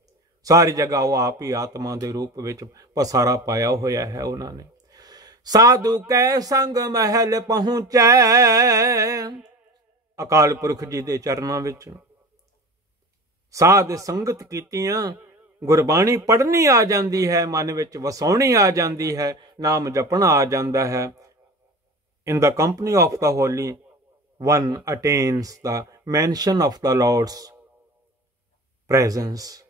सारी जगह वो आप ही आत्मा दे रूप विच पसारा पाया होया है उन्होंने। साधु कै संग महल पहुंचै। अकाल पुरख जी दे चरनां विच साध संगत कीतियां, गुरबाणी पढ़नी आ जाती है, मन विच वसाउणी आ जाती है, नाम जपना आ जाता है। In the company of the Holi one attains the mention of the Lord's presence।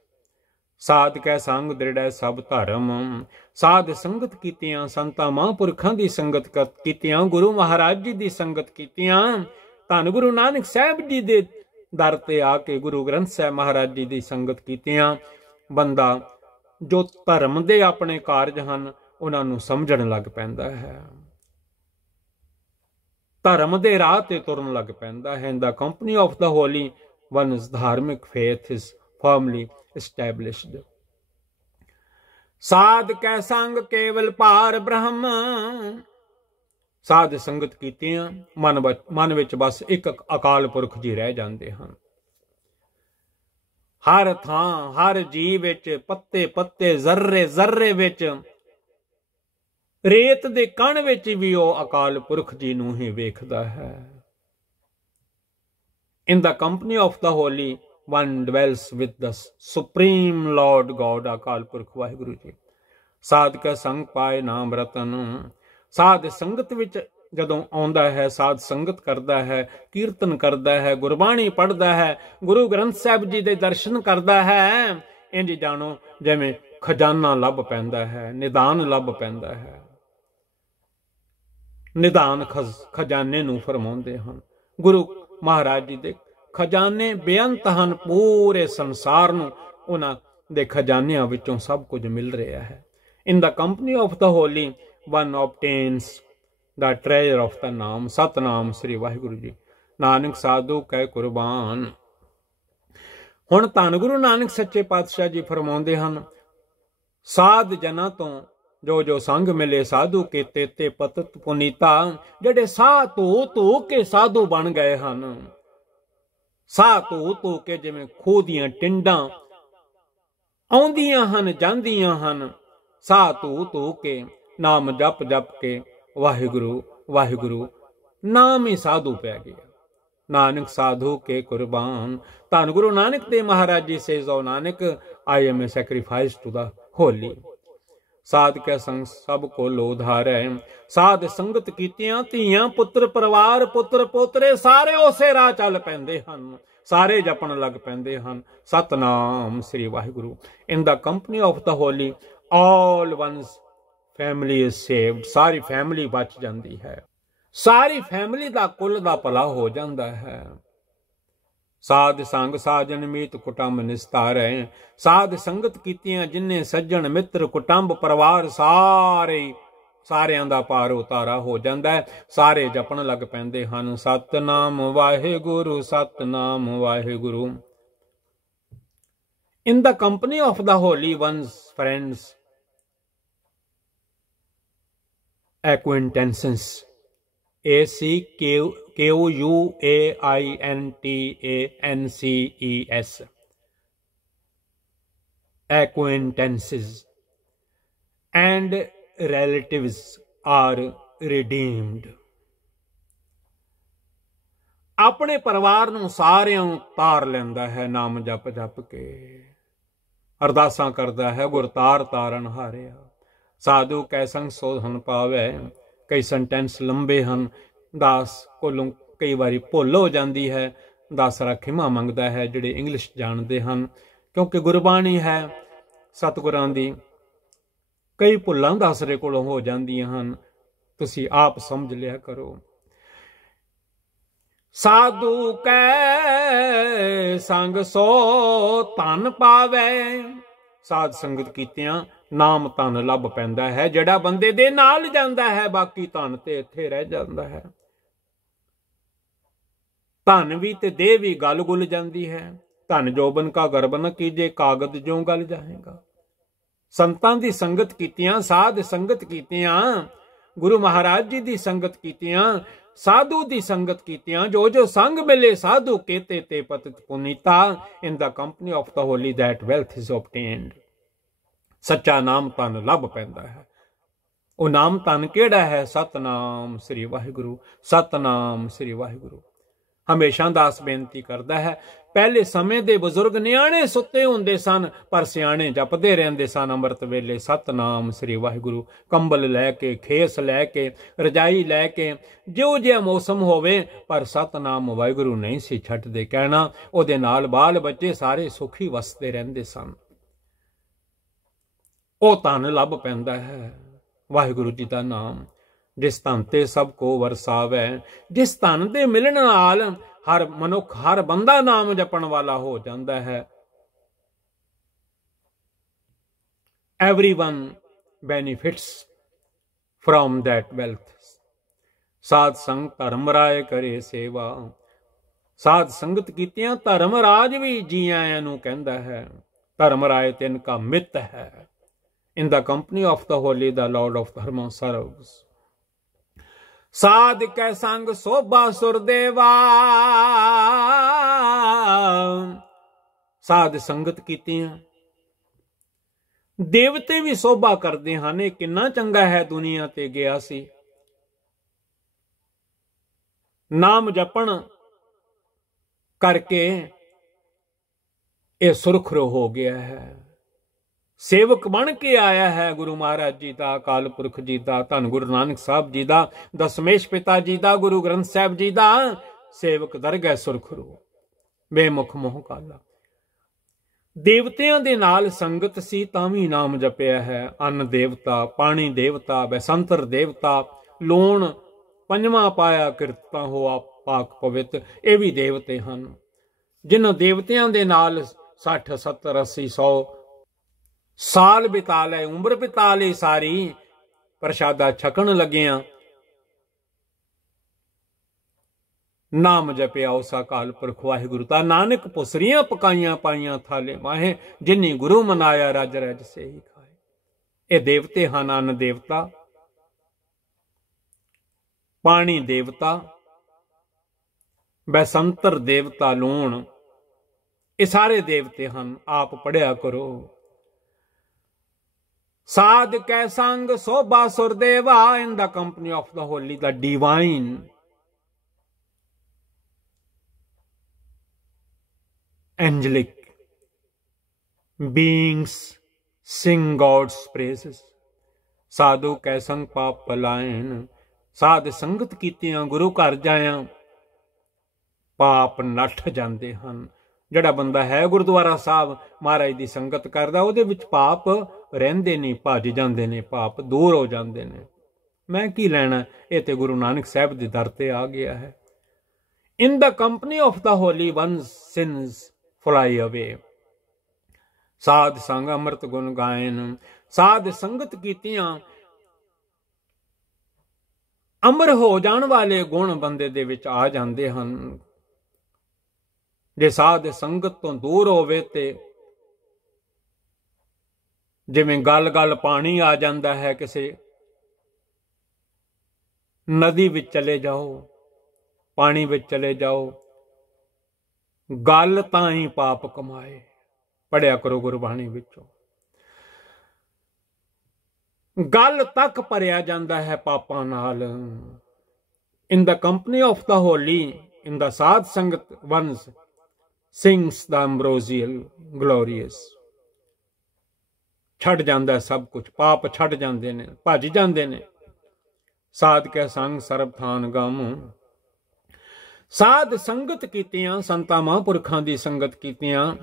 ਸਾਧ ਕੈ ਸੰਗ ਦ੍ਰਿੜੈ ਸਭ ਧਰਮ। ਸਾਧ ਸੰਗਤ ਕੀਤੀਆਂ, ਸੰਤਾਂ ਮਹਾਂਪੁਰਖਾਂ ਦੀ ਸੰਗਤ ਕੀਤੀਆਂ, ਗੁਰੂ ਮਹਾਰਾਜ ਜੀ ਦੀ ਸੰਗਤ ਕੀਤੀਆਂ, ਧੰਨ ਗੁਰੂ ਨਾਨਕ ਸਾਹਿਬ ਜੀ ਦੇ ਦਰ ਤੇ ਆ ਕੇ ਗੁਰੂ ਗ੍ਰੰਥ ਸਾਹਿਬ ਮਹਾਰਾਜ ਜੀ ਦੀ ਸੰਗਤ ਕੀਤੀਆਂ, ਬੰਦਾ ਜੋ ਧਰਮ ਦੇ ਆਪਣੇ ਕਾਰਜ ਹਨ ਉਹਨਾਂ ਨੂੰ ਸਮਝਣ ਲੱਗ ਪੈਂਦਾ ਹੈ, ਧਰਮ ਦੇ ਰਾਹ ਤੇ ਤੁਰਨ ਲੱਗ ਪੈਂਦਾ ਹੈ। In the company of the holy one's ਧਾਰਮਿਕ ਫੇਥ ਇਜ਼ ਫਰਮਲੀ established। ਸਾਧ ਕੈ ਸੰਗ ਕੇਵਲ ਭਾਰ ਬ੍ਰਹਮ। ਸਾਧ ਸੰਗਤ ਕੀਤੀਆਂ, ਮਨ ਵਿੱਚ ਬਸ ਇੱਕ ਅਕਾਲ ਪੁਰਖ ਜੀ ਰਹਿ ਜਾਂਦੇ ਹਨ। ਹਰ ਥਾਂ ਹਰ ਜੀਵ ਵਿੱਚ, ਪੱਤੇ ਪੱਤੇ, ਜ਼ਰਰੇ ਜ਼ਰਰੇ ਵਿੱਚ, ਰੇਤ ਦੇ ਕਣ ਵਿੱਚ ਵੀ ਉਹ ਅਕਾਲ ਪੁਰਖ ਜੀ ਨੂੰ ਹੀ ਵੇਖਦਾ ਹੈ। In the company of the holy one dwells with the supreme Lord God, Akal Purakh Waheguru ji. ਸਾਧ ਕੈ ਸੰਗ ਪਾਏ ਨਾਮ ਰਤਨ। ਸਾਧ ਸੰਗਤ ਵਿੱਚ ਜਦੋਂ ਆਉਂਦਾ ਹੈ, ਸਾਧ ਸੰਗਤ ਕਰਦਾ ਹੈ, ਕੀਰਤਨ ਕਰਦਾ ਹੈ, ਗੁਰਬਾਣੀ ਪੜ੍ਹਦਾ ਹੈ, ਗੁਰੂ ਗ੍ਰੰਥ ਸਾਹਿਬ ਜੀ ਦੇ ਦਰਸ਼ਨ ਕਰਦਾ ਹੈ, ਇੰਝ ਜਾਣੋ ਜਿਵੇਂ ਖਜ਼ਾਨਾ ਲੱਭ ਪੈਂਦਾ ਹੈ, ਨਿਦਾਨ ਲੱਭ ਪੈਂਦਾ ਹੈ। ਨਿਦਾਨ ਖਜ਼ਾਨੇ ਨੂੰ ਫਰਮਾਉਂਦੇ ਹਨ। ਗੁਰੂ ਮਹਾਰਾਜ ਜੀ ਦੇ ਖਜ਼ਾਨੇ ਬੇਅੰਤ ਹਨ, ਪੂਰੇ ਸੰਸਾਰ ਨੂੰ ਉਹਨਾਂ ਦੇ ਖਜ਼ਾਨਿਆਂ ਵਿੱਚੋਂ ਸਭ ਕੁਝ ਮਿਲ ਰਿਹਾ ਹੈ। In the company of the holy one obtains the treasure of the Naam. Satnam Shri Waheguru ji. Nanak ਸਾਧੂ ਕੈ ਕੁਰਬਾਨ। ਹੁਣ ਧੰਨ ਗੁਰੂ ਨਾਨਕ ਸੱਚੇ ਪਾਤਸ਼ਾਹ ਜੀ ਫਰਮਾਉਂਦੇ ਹਨ, ਸਾਧ ਜਨਾਂ ਤੋਂ ਜੋ ਸੰਗ ਮਿਲੇ ਸਾਧੂ ਕੇ ਤੇ ਪਤਿਤ ਪੁਨੀਤਾ। ਜਿਹੜੇ ਸਾਹ ਧੋ ਕੇ ਸਾਧੂ ਬਣ ਗਏ ਹਨ, ਸਾਹ ਧੋ ਕੇ ਜਿਵੇਂ ਖੂਹ ਦੀਆਂ ਟਿੰਡਾਂ ਆਉਂਦੀਆਂ ਹਨ ਜਾਂਦੀਆਂ ਹਨ, ਸਾਹ ਧੋ ਕੇ ਨਾਮ ਜਪ ਕੇ ਵਾਹਿਗੁਰੂ ਵਾਹਿਗੁਰੂ ਨਾਮ ਹੀ ਸਾਧੂ ਪੈ ਗਿਆ। ਨਾਨਕ ਸਾਧੂ ਕੇ ਕੁਰਬਾਨ। ਧੰਨ Guru Nanak Dev Maharaj ji says O Nanak, I am a sacrifice to the holy. ਸਾਧ ਕੈ ਸੰਗ ਸਭ ਕੋ ਲੋ ਧਾਰੈ। ਸਾਧ ਸੰਗਤ ਕੀਤੀਆਂ, ਧੀਆਂ ਪੁੱਤਰ ਪਰਿਵਾਰ ਪੁੱਤਰ ਪੋਤਰੇ ਸਾਰੇ ਉਸੇ ਰਾਹ ਚੱਲ ਪੈਂਦੇ ਹਨ, ਸਾਰੇ ਜਪਣ ਲੱਗ ਪੈਂਦੇ ਹਨ, Satnam Shri Waheguru. In the company of the holy all one's family is saved. ਸਾਰੀ ਫੈਮਿਲੀ ਬਚ ਜਾਂਦੀ ਹੈ, ਸਾਰੀ ਫੈਮਿਲੀ ਦਾ ਕੁੱਲ ਦਾ ਭਲਾ ਹੋ ਜਾਂਦਾ ਹੈ। ਸਾਧ ਸੰਗ ਸਾਜਨ ਮੀਤ ਕੁਟੰਬ ਨਿਸਤਾਰੈ। ਸਾਧ ਸੰਗਤ ਕੀਤੀਆਂ ਜਿਨਨੇ ਸੱਜਣ ਮਿੱਤਰ ਕੁਟੰਬ ਪਰਿਵਾਰ ਸਾਰਿਆਂ ਦਾ ਪਾਰ ਉਤਾਰਾ ਹੋ ਜਾਂਦਾ ਹੈ, ਸਾਰੇ ਜਪਣ ਲੱਗ ਪੈਂਦੇ ਹਨ, Satnam Waheguru Satnam Waheguru. In the company of the holy one's friends acquaintances, ACQUAINTANCES, acquaintances and relatives are redeemed। ਆਪਣੇ ਪਰਿਵਾਰ ਨੂੰ ਸਾਰਿਆਂ ਨੂੰ ਤਾਰ ਲੈਂਦਾ ਹੈ ਨਾਮ ਜਪ ਕੇ, ਅਰਦਾਸਾਂ ਕਰਦਾ ਹੈ, ਗੁਰ ਤਾਰਨ ਹਾਰਿਆ। ਸਾਧੂ ਕੈ ਸੰਗ ਸੋਧਨ ਪਾਵੈ। ਕਈ ਸੈਂਟੈਂਸ ਲੰਬੇ ਹਨ, ਦਾਸ ਕੋਲੋਂ ਕਈ ਵਾਰੀ ਭੁੱਲ ਹੋ ਜਾਂਦੀ ਹੈ, ਦਾਸਰਾ ਖਿਮਾ ਮੰਗਦਾ ਹੈ ਜਿਹੜੇ ਇੰਗਲਿਸ਼ ਜਾਣਦੇ ਹਨ, ਕਿਉਂਕਿ ਗੁਰਬਾਣੀ ਹੈ ਸਤਿਗੁਰਾਂ ਦੀ, ਕਈ ਭੁੱਲਾਂ ਦਾਸਰੇ ਕੋਲੋਂ ਹੋ ਜਾਂਦੀਆਂ ਹਨ, ਤੁਸੀਂ ਆਪ ਸਮਝ ਲਿਆ ਕਰੋ। ਸਾਧੂ ਕੈ ਸੰਗ ਸੋ ਧਨ ਪਾਵੈ। ਸਾਧ ਸੰਗਤ ਕੀਤਿਆਂ ਨਾਮ ਧਨ ਲੱਭ ਪੈਂਦਾ ਹੈ, ਜਿਹੜਾ ਬੰਦੇ ਦੇ ਨਾਲ ਜਾਂਦਾ ਹੈ, ਬਾਕੀ ਧਨ ਤੇ ਇੱਥੇ ਰਹਿ ਜਾਂਦਾ ਹੈ। ਧਨ ਵੀ ਤੇ ਦੇਹ ਵੀ ਗਲ ਗੁਲ ਜਾਂਦੀ ਹੈ। ਧਨ ਜੋਬਨ ਕਾ ਗਰਬ ਨ ਕੀਜੇ, ਕਾਗਦ ਜਿਉਂ ਗਲ ਜਾਏਗਾ। ਸੰਤਾਂ ਦੀ ਸੰਗਤ ਕੀਤਿਆਂ, ਸਾਧ ਸੰਗਤ ਕੀਤਿਆਂ, ਗੁਰੂ ਮਹਾਰਾਜ ਜੀ ਦੀ ਸੰਗਤ ਕੀਤਿਆਂ, ਸਾਧੂ ਦੀ ਸੰਗਤ ਕੀਤਿਆਂ, ਜੋ ਸੰਗ ਮਿਲੇ ਸਾਧੂ ਕੇਤੇ ਤੇ ਪਤਿਤ ਪੁਨੀਤਾ। In the company of the holy that wealth is obtained। ਸੱਚਾ ਨਾਮ ਧਨ ਲੱਭ ਪੈਂਦਾ ਹੈ। ਉਹ ਨਾਮ ਧਨ ਕਿਹੜਾ ਹੈ? ਸਤਨਾਮ ਸ੍ਰੀ ਵਾਹਿਗੁਰੂ, ਸਤਨਾਮ ਸ੍ਰੀ ਵਾਹਿਗੁਰੂ। ਹਮੇਸ਼ਾ ਦਾਸ ਬੇਨਤੀ ਕਰਦਾ ਹੈ, ਪਹਿਲੇ ਸਮੇਂ ਦੇ ਬਜ਼ੁਰਗ ਨਿਆਣੇ ਸੁੱਤੇ ਹੁੰਦੇ ਸਨ, ਪਰ ਸਿਆਣੇ ਜਪਦੇ ਰਹਿੰਦੇ ਸਨ ਅੰਮ੍ਰਿਤ ਵੇਲੇ ਸਤਨਾਮ ਸ੍ਰੀ ਵਾਹਿਗੁਰੂ। ਕੰਬਲ ਲੈ ਕੇ, ਖੇਸ ਲੈ ਕੇ, ਰਜਾਈ ਲੈ ਕੇ, ਜਿਉਂ ਜਿਹਾ ਮੌਸਮ ਹੋਵੇ, ਪਰ ਸਤਨਾਮ ਵਾਹਿਗੁਰੂ ਨਹੀਂ ਸੀ ਛੱਡਦੇ ਕਹਿਣਾ। ਉਹਦੇ ਨਾਲ ਬਾਲ ਬੱਚੇ ਸਾਰੇ ਸੁਖੀ ਵਸਦੇ ਰਹਿੰਦੇ ਸਨ। ਉਹ ਧਨ ਲੱਭ ਪੈਂਦਾ ਹੈ ਵਾਹਿਗੁਰੂ ਜੀ ਦਾ ਨਾਮ, ਜਿਸ ਧਨ ਤੇ ਸਭ ਕੋ ਵਰਸਾਵੈ। ਜਿਸ ਧਨ ਦੇ ਮਿਲਣ ਨਾਲ ਹਰ ਮਨੁੱਖ, ਹਰ ਬੰਦਾ ਨਾਮ ਜਪਣ ਵਾਲਾ ਹੋ ਜਾਂਦਾ ਹੈ। everyone benefits from that wealth। ਸਾਧ ਸੰਗ ਧਰਮ ਰਾਏ ਕਰੇ ਸੇਵਾ। ਸਾਧ ਸੰਗਤ ਕੀਤਿਆਂ ਧਰਮ ਰਾਜ ਵੀ ਜੀ ਆਇਆਂ ਨੂੰ ਕਹਿੰਦਾ ਹੈ। ਧਰਮ ਰਾਏ ਤਿਨ ਕਾ ਮਿੱਤ ਹੈ। in the company of the holy the Lord of Dharma serves। ਸਾਧ ਕੈ ਸੰਗ ਸੋਭਾ ਸੁਰਦੇਵਾ। ਸਾਧ ਸੰਗਤ ਕੀਤਿਆਂ ਦੇਵਤੇ ਵੀ ਸੋਭਾ ਕਰਦੇ ਹਨ। ਇਹ ਕਿੰਨਾ ਚੰਗਾ ਹੈ, ਦੁਨੀਆ ਤੇ ਗਿਆ ਸੀ, ਨਾਮ ਜਪਣ ਕਰਕੇ ਇਹ ਸੁਰਖਰੂ ਹੋ ਗਿਆ ਹੈ। ਸੇਵਕ ਬਣ ਕੇ ਆਇਆ ਹੈ ਗੁਰੂ ਮਹਾਰਾਜ ਜੀ ਦਾ, ਅਕਾਲ ਪੁਰਖ ਜੀ ਦਾ, ਧੰਨ ਗੁਰੂ ਨਾਨਕ ਸਾਹਿਬ ਜੀ ਦਾ, ਦਸਮੇਸ਼ ਪਿਤਾ ਜੀ ਦਾ, ਗੁਰੂ ਗ੍ਰੰਥ ਸਾਹਿਬ ਜੀ ਦਾ। ਸੇਵਕ ਦਰਗਹਿ ਸੁਰਖਰੂ ਬੇਮੁਖ ਮੋਹ ਕਾਲਾ। ਦੇਵਤਿਆਂ ਦੇ ਨਾਲ ਸੰਗਤ ਸੀ ਤਾਂ ਵੀ ਨਾਮ ਜਪਿਆ ਹੈ। ਅੰਨ ਦੇਵਤਾ, ਪਾਣੀ ਦੇਵਤਾ, ਬੈਸੰਤਰ ਦੇਵਤਾ, ਲੂਣ ਪੰਜਵਾਂ ਪਾਇਆ ਕਿਰਤਾਂ ਹੋਆ ਪਾਕ ਪਵਿੱਤ, ਇਹ ਵੀ ਦੇਵਤੇ ਹਨ। ਜਿਨ੍ਹਾਂ ਦੇਵਤਿਆਂ ਦੇ ਨਾਲ 60 70 80 100 ਸਾਲ ਬਿਤਾ ਲਏ, ਉਮਰ ਬਿਤਾ ਲਈ ਸਾਰੀ, ਪ੍ਰਸ਼ਾਦਾ ਛਕਣ ਲੱਗਿਆਂ ਨਾਮ ਜਪਿਆ ਉਸ ਅਕਾਲ ਪੁਰਖ ਵਾਹਿਗੁਰੂ ਦਾ। ਨਾਨਕ ਪੁਸਰੀਆਂ ਪਕਾਈਆਂ ਪਾਈਆਂ ਥਾਲੇ ਮਾਹੇ, ਜਿਨੀ ਗੁਰੂ ਮਨਾਇਆ ਰਜ ਰਜ ਸੇ ਹੀ ਖਾਏ। ਇਹ ਦੇਵਤੇ ਹਨ। ਅੰਨ ਦੇਵਤਾ, ਪਾਣੀ ਦੇਵਤਾ, ਬੈਸੰਤਰ ਦੇਵਤਾ, ਲੂਣ, ਇਹ ਸਾਰੇ ਦੇਵਤੇ ਹਨ। ਆਪ ਪੜਿਆ ਕਰੋ। ਸਾਧ ਕੈ ਸੰਗ ਸੋਭਾ ਸੁਰਦੇਵਾ। in the company of the holy the divine angelic beings sing God's praises। ਸਾਧੂ ਕੈ ਸੰਗ ਪਾਪ ਪਲਾਇਨ। ਸਾਧ ਸੰਗਤ ਕੀਤਿਆਂ ਗੁਰੂ ਘਰ ਜਾਇਆਂ ਪਾਪ ਨੱਠ ਜਾਂਦੇ ਹਨ। ਜਿਹੜਾ ਬੰਦਾ ਹੈ ਗੁਰਦੁਆਰਾ ਸਾਹਿਬ ਮਹਾਰਾਜ ਦੀ ਸੰਗਤ ਕਰਦਾ, ਉਹਦੇ ਵਿੱਚ ਪਾਪ ਰਹਿੰਦੇ ਨਹੀਂ, ਭੱਜ ਜਾਂਦੇ ਨੇ, ਪਾਪ ਦੂਰ ਹੋ ਜਾਂਦੇ ਨੇ। ਮੈਂ ਕੀ ਲੈਣਾ, ਇਹ ਤੇ ਗੁਰੂ ਨਾਨਕ ਸਾਹਿਬ ਦੇ ਦਰ ਤੇ ਆ ਗਿਆ ਹੈ। in the company of the holy ones sins fly away। ਸਾਧ ਸੰਗ ਅੰਮ੍ਰਿਤ ਗੁਣ ਗਾਇਨ। ਸਾਧ ਸੰਗਤ ਕੀਤਿਆਂ ਅਮਰ ਹੋ ਜਾਣ ਵਾਲੇ ਗੁਣ ਬੰਦੇ ਦੇ ਵਿੱਚ ਆ ਜਾਂਦੇ ਹਨ। ਜੇ ਸਾਧ ਸੰਗਤ ਤੋਂ ਦੂਰ ਹੋਵੇ ਤੇ ਜਿਵੇਂ ਗਲ ਗਲ ਪਾਣੀ ਆ ਜਾਂਦਾ ਹੈ, ਕਿਸੇ ਨਦੀ ਵਿੱਚ ਚਲੇ ਜਾਓ, ਪਾਣੀ ਵਿੱਚ ਚਲੇ ਜਾਓ, ਗਲ ਤਾਂ ਹੀ ਪਾਪ ਕਮਾਏ। ਪੜਿਆ ਕਰੋ ਗੁਰਬਾਣੀ ਵਿੱਚੋਂ। ਗਲ ਤੱਕ ਭਰਿਆ ਜਾਂਦਾ ਹੈ ਪਾਪਾਂ ਨਾਲ। in the company of the holy in the ਸਾਧ ਸੰਗਤ ones sings the ambrosial glorious। ਛੱਡ ਜਾਂਦਾ ਸਭ ਕੁਝ, ਪਾਪ ਛੱਡ ਜਾਂਦੇ ਨੇ, ਭੱਜ ਜਾਂਦੇ ਨੇ। ਸਾਧ ਕੈ ਸੰਗ ਸਰਬ ਥਾਨ ਗਮ। ਸਾਧ ਸੰਗਤ ਕੀਤਿਆਂ, ਸੰਤਾਂ ਮਹਾਂਪੁਰਖਾਂ ਦੀ ਸੰਗਤ ਕੀਤਿਆਂ।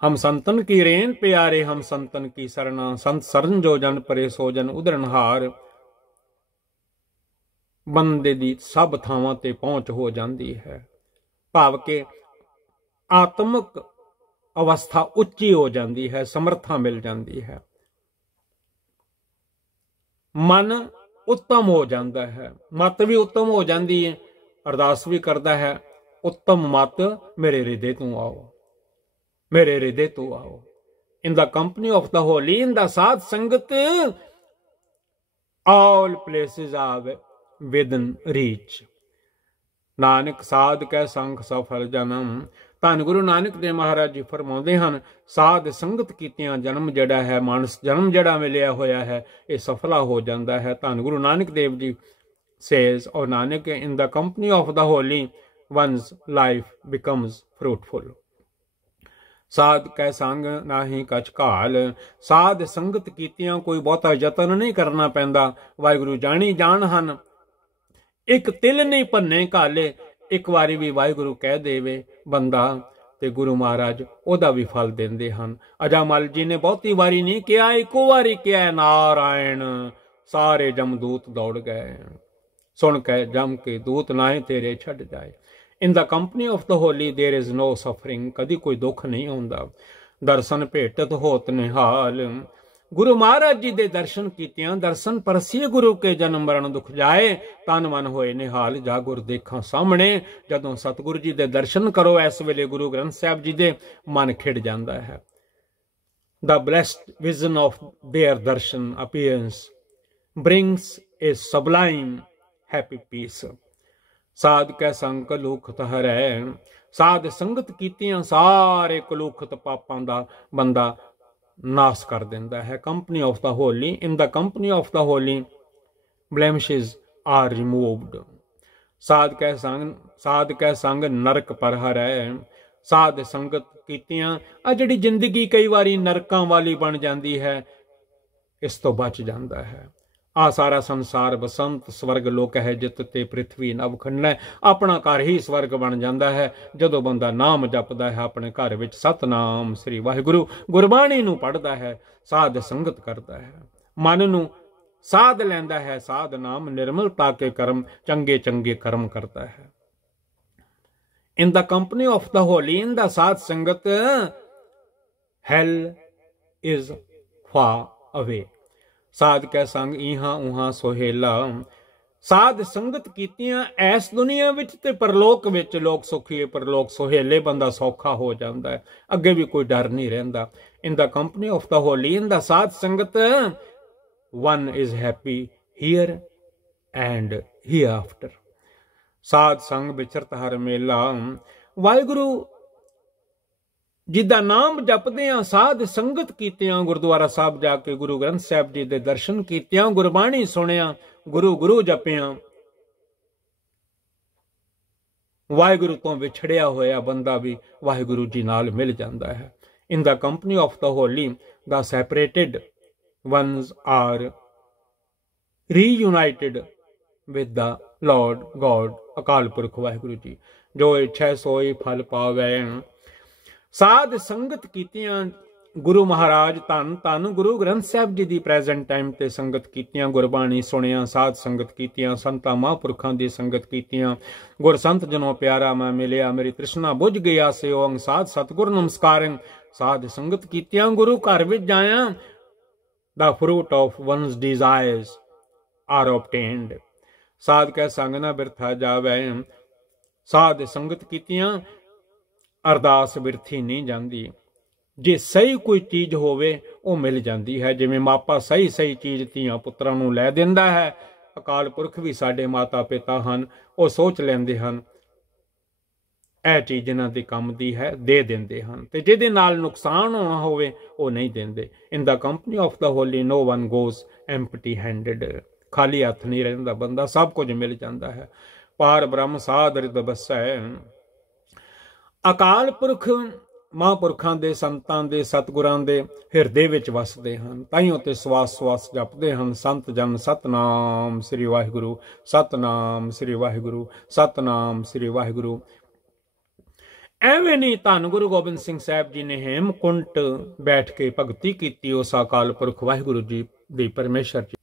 ਹਮ ਸੰਤਨ ਕੀ ਰੇਨ ਪਿਆਰੇ, ਹਮ ਸੰਤਨ ਕੀ ਸਰਣਾ। ਸੰਤ ਸਰਨ ਜੋ ਜਨ ਪਰੇ ਸੋ ਜਨ ਉਧਰਨਹਾਰ। ਬੰਦੇ ਦੀ ਸਭ ਥਾਵਾਂ ਤੇ ਪਹੁੰਚ ਹੋ ਜਾਂਦੀ ਹੈ। ਭਾਵ ਕਿ ਆਤਮਿਕ ਅਵਸਥਾ ਉੱਚੀ ਹੋ ਜਾਂਦੀ ਹੈ, ਸਮਰੱਥਾ ਮਿਲ ਜਾਂਦੀ ਹੈ, ਮਨ ਉੱਤਮ ਹੋ ਜਾਂਦਾ ਹੈ, ਮਤ ਵੀ ਉੱਤਮ ਹੋ ਜਾਂਦੀ ਹੈ। ਅਰਦਾਸ ਵੀ ਕਰਦਾ ਹੈ, ਉੱਤਮ ਮਤ ਮੇਰੇ ਹਿਰਦੇ ਤੋਂ ਆਓ, ਮੇਰੇ ਹਿਰਦੇ ਤੋਂ ਆਓ। in the company of the holy in the ਸਾਧ ਸੰਗਤ all places are within reach। Nanak ਸਾਧ ਕੈ ਸੰਗ ਸਫਲ ਜਨਮ। ਧੰਨ ਗੁਰੂ ਨਾਨਕ ਦੇਵ ਮਹਾਰਾਜ ਜੀ ਫਰਮਾਉਂਦੇ ਹਨ, ਸਾਧ ਸੰਗਤ ਕੀਤਿਆਂ ਜਨਮ ਜਿਹੜਾ ਹੈ, ਮਾਨਸ ਜਨਮ ਜਿਹੜਾ ਮਿਲਿਆ ਹੋਇਆ ਹੈ, ਇਹ ਸਫਲਾ ਹੋ ਜਾਂਦਾ ਹੈ। ਧੰਨ Guru Nanak Dev ji says, or Nanak, in the company of the holy one's life becomes fruitful. ਸਾਧ ਕੈ ਸੰਗ ਨਾਹੀ ਕਛ ਘਾਲ, ਸਾਧ ਸੰਗਤ ਕੀਤਿਆਂ ਕੋਈ ਬਹੁਤਾ ਯਤਨ ਨਹੀਂ ਕਰਨਾ ਪੈਂਦਾ। ਵਾਹਿਗੁਰੂ ਜਾਣੀ ਜਾਣ ਹਨ, ਇੱਕ ਤਿਲ ਨਹੀਂ ਭੰਨੇ ਘਾਲੇ। ਇੱਕ ਵਾਰੀ ਵੀ ਵਾਹਿਗੁਰੂ ਕਹਿ ਦੇਵੇ ਬੰਦਾ ਤੇ ਗੁਰੂ ਮਹਾਰਾਜ ਉਹਦਾ ਵੀ ਫਲ ਦਿੰਦੇ ਹਨ। ਅਜਾਮਲ ਜੀ ਨੇ ਬਹੁਤੀ ਵਾਰੀ ਨਹੀਂ ਕਿਹਾ, ਇੱਕੋ ਵਾਰੀ ਕਿਹਾ ਨਾਰਾਇਣ। ਸਾਰੇ ਜਮਦੂਤ ਦੌੜ ਗਏ, ਸੁਣ ਕੇ ਜਮ ਕੇ ਦੂਤ ਨਾਹੇ ਤੇਰੇ ਛੱਡ ਜਾਏ। In the company of the holy there is no suffering, ਕਦੀ ਕੋਈ ਦੁੱਖ ਨਹੀਂ ਹੁੰਦਾ। ਦਰਸ਼ਨ ਭੇਟਤ ਹੋਤ ਨਿਹਾਲ, ਗੁਰੂ ਮਹਾਰਾਜ ਜੀ ਦੇ ਦਰਸ਼ਨ ਕੀਤਿਆਂ ਦਰਸ਼ਨ ਪਰਸੀਏ ਗੁਰੂ ਕੇ ਜਨਮ ਮਰਨ ਦੁਖ ਜਾਏ। ਤਨ ਮਨ ਹੋਏ ਨਿਹਾਲ, ਜਾ ਗੁਰ ਦੇਖਾਂ ਸਾਹਮਣੇ। ਜਦੋਂ ਸਤਿਗੁਰੂ ਜੀ ਦੇ ਦਰਸ਼ਨ ਕਰੋ ਇਸ ਵੇਲੇ ਗੁਰੂ ਗ੍ਰੰਥ ਸਾਹਿਬ ਜੀ ਦੇ, ਮਨ ਖਿੜ ਜਾਂਦਾ ਹੈ। The blessed vision of their darshan appearance brings a sublime happy peace. ਸਾਧ ਕੈ ਸੰਗ ਕਲੂਖਤ ਹਰੈ, ਸਾਧ ਸੰਗਤ ਕੀਤਿਆਂ ਸਾਰੇ ਕਲੂਖਤ ਪਾਪਾਂ ਦਾ ਬੰਦਾ ਨਾਸ ਕਰ ਦਿੰਦਾ ਹੈ। Company of the holy, in the company of the holy blemishes are removed. ਸਾਧ ਕੈ ਸੰਗ ਨਰਕ ਪਰ ਹਰੈ, ਸਾਧ ਸੰਗਤ ਕੀਤਿਆਂ ਆ ਜਿਹੜੀ ਜ਼ਿੰਦਗੀ ਕਈ ਵਾਰੀ ਨਰਕਾਂ ਵਾਲੀ ਬਣ ਜਾਂਦੀ ਹੈ, ਇਸ ਤੋਂ ਬਚ ਜਾਂਦਾ ਹੈ। ਆ ਸਾਰਾ ਸੰਸਾਰ ਬਸੰਤ ਸਵਰਗ ਲੋਕ ਹੈ, ਜਿਤ ਤੇ ਪ੍ਰਿਥਵੀ ਨਵ ਖੰਡੈ। ਆਪਣਾ ਘਰ ਹੀ ਸਵਰਗ ਬਣ ਜਾਂਦਾ ਹੈ ਜਦੋਂ ਬੰਦਾ ਨਾਮ ਜਪਦਾ ਹੈ। ਆਪਣੇ ਘਰ ਵਿੱਚ ਸਤਨਾਮ ਸ੍ਰੀ ਵਾਹਿਗੁਰੂ ਗੁਰਬਾਣੀ ਨੂੰ ਪੜ੍ਹਦਾ ਹੈ, ਸਾਧ ਸੰਗਤ ਕਰਦਾ ਹੈ, ਮਨ ਨੂੰ ਸਾਧ ਲੈਂਦਾ ਹੈ। ਸਾਧ ਨਾਮ ਨਿਰਮਲਤਾ ਕੇ ਕਰਮ, ਚੰਗੇ ਚੰਗੇ ਕਰਮ ਕਰਦਾ ਹੈ। In the company of the holy, in the Sadh ਸੰਗਤ, ਹੈਲ ਇਜ਼ ਫਾਰ ਅਵੇ। ਸਾਧ ਕੈ ਸੰਗ ਇਹਾਂ ਉਹਾਂ ਸੁਹੇਲਾ, ਸਾਧ ਸੰਗਤ ਕੀਤਿਆਂ ਐਸ ਦੁਨੀਆ ਵਿੱਚ ਤੇ ਪਰਲੋਕ ਵਿੱਚ ਲੋਕ ਸੁਖੀਏ ਪਰਲੋਕ ਸੁਹੇਲੇ, ਬੰਦਾ ਸੌਖਾ ਹੋ ਜਾਂਦਾ ਹੈ, ਅੱਗੇ ਵੀ ਕੋਈ ਡਰ ਨਹੀਂ ਰਹਿੰਦਾ। ਇਨ the company of the holy, in the Sadh Sangat, one is happy here and hereafter. ਸਾਧ ਸੰਗ ਵਿਚਰਤ ਹਰ ਮੇਲਾ, ਵਾਹਿਗੁਰੂ ਜਿੱਦਾਂ ਨਾਮ ਜਪਦਿਆਂ ਸਾਧ ਸੰਗਤ ਕੀਤਿਆਂ, ਗੁਰਦੁਆਰਾ ਸਾਹਿਬ ਜਾ ਕੇ ਗੁਰੂ ਗ੍ਰੰਥ ਸਾਹਿਬ ਜੀ ਦੇ ਦਰਸ਼ਨ ਕੀਤਿਆਂ, ਗੁਰਬਾਣੀ ਸੁਣਿਆ, ਗੁਰੂ ਗੁਰੂ ਜਪਿਆਂ, ਵਾਹਿਗੁਰੂ ਤੋਂ ਵਿਛੜਿਆ ਹੋਇਆ ਬੰਦਾ ਵੀ ਵਾਹਿਗੁਰੂ ਜੀ ਨਾਲ ਮਿਲ ਜਾਂਦਾ ਹੈ। In the company of the holy, the separated ones are reunited with the Lord God. Akal Purakh Waheguru ਜੀ ਜੋ ਇੱਛਾ ਸੋਈ ਫਲ ਪਾਵੈ। ਸਾਧ ਸੰਗਤ ਕੀਤਿਆਂ ਗੁਰੂ ਮਹਾਰਾਜ ਧੰਨ ਧੰਨ ਗੁਰੂ ਗ੍ਰੰਥ ਸਾਹਿਬ ਜੀ ਦੀ ਪ੍ਰੈਜ਼ੈਂਟ ਟਾਈਮ ਤੇ ਸੰਗਤ ਕੀਤਿਆਂ, ਗੁਰਬਾਣੀ ਸੁਣਿਆ, ਸਾਧ ਸੰਗਤ ਕੀਤਿਆਂ, ਸੰਤਾਂ ਮਹਾਂਪੁਰਖਾਂ ਦੀ ਸੰਗਤ ਕੀਤਿਆਂ, ਗੁਰ ਸੰਤ ਜਨੋ ਪਿਆਰਾ ਮੈਂ ਮਿਲਿਆ, ਮੇਰੀ ਤ੍ਰਿਸ਼ਨਾ ਬੁਝ ਗਿਆ ਸਿਓ ਅੰਗ ਸਾਧ ਸਤਿਗੁਰ ਨਮਸਕਾਰੰ। ਸਾਧ ਸੰਗਤ ਕੀਤਿਆਂ ਗੁਰੂ ਘਰ ਵਿੱਚ ਜਾਇਆ, the fruit of one's desires are obtained। ਸਾਧ ਕੈ ਸੰਗ ਨਾ ਬਿਰਥਾ ਜਾਵੈ, ਸਾਧ ਸੰਗਤ ਕੀਤਿਆਂ ਅਰਦਾਸ ਬਿਰਥੀ ਨਹੀਂ ਜਾਂਦੀ। ਜੇ ਸਹੀ ਕੋਈ ਚੀਜ਼ ਹੋਵੇ ਉਹ ਮਿਲ ਜਾਂਦੀ ਹੈ। ਜਿਵੇਂ ਮਾਪਾ ਸਹੀ ਸਹੀ ਚੀਜ਼ ਧੀਆਂ ਪੁੱਤਰਾਂ ਨੂੰ ਲੈ ਦਿੰਦਾ ਹੈ, ਅਕਾਲ ਪੁਰਖ ਵੀ ਸਾਡੇ ਮਾਤਾ ਪਿਤਾ ਹਨ, ਉਹ ਸੋਚ ਲੈਂਦੇ ਹਨ ਇਹ ਚੀਜ਼ ਇਹਨਾਂ ਦੇ ਕੰਮ ਦੀ ਹੈ, ਦੇ ਦਿੰਦੇ ਹਨ, ਤੇ ਜਿਹਦੇ ਨਾਲ ਨੁਕਸਾਨ ਹੋਣਾ ਹੋਵੇ ਉਹ ਨਹੀਂ ਦਿੰਦੇ। In the company of the holy no one goes empty handed. ਖਾਲੀ ਹੱਥ ਨਹੀਂ ਰਹਿੰਦਾ ਬੰਦਾ, ਸਭ ਕੁਝ ਮਿਲ ਜਾਂਦਾ ਹੈ। ਪਾਰ ਬ੍ਰਹਮ ਸਾਧ ਰਿਦ ਬਸੈ। ਅਕਾਲ ਪੁਰਖ ਮਹਾਂਪੁਰਖਾਂ ਦੇ, ਸੰਤਾਂ ਦੇ, ਸਤਿਗੁਰਾਂ ਦੇ ਹਿਰਦੇ ਵਿੱਚ ਵਸਦੇ ਹਨ, ਤਾਈਓ ਤੇ ਸਵਾਸ ਸਵਾਸ ਜਪਦੇ ਹਨ ਸੰਤ ਜਨ। ਸਤਨਾਮ ਸ੍ਰੀ ਵਾਹਿਗੁਰੂ, ਸਤਨਾਮ ਸ੍ਰੀ ਵਾਹਿਗੁਰੂ, ਸਤਨਾਮ ਸ੍ਰੀ ਵਾਹਿਗੁਰੂ। ਐਵੇਂ ਨਹੀਂ ਧੰਨ ਗੁਰੂ ਗੋਬਿੰਦ ਸਿੰਘ ਸਾਹਿਬ ਜੀ ਨੇ ਹੇਮਕੁੰਟ ਬੈਠ ਕੇ ਭਗਤੀ ਕੀਤੀ ਉਸ ਅਕਾਲ ਪੁਰਖ ਵਾਹਿਗੁਰੂ ਜੀ ਦੀ, ਪਰਮੇਸ਼ਰ ਜੀ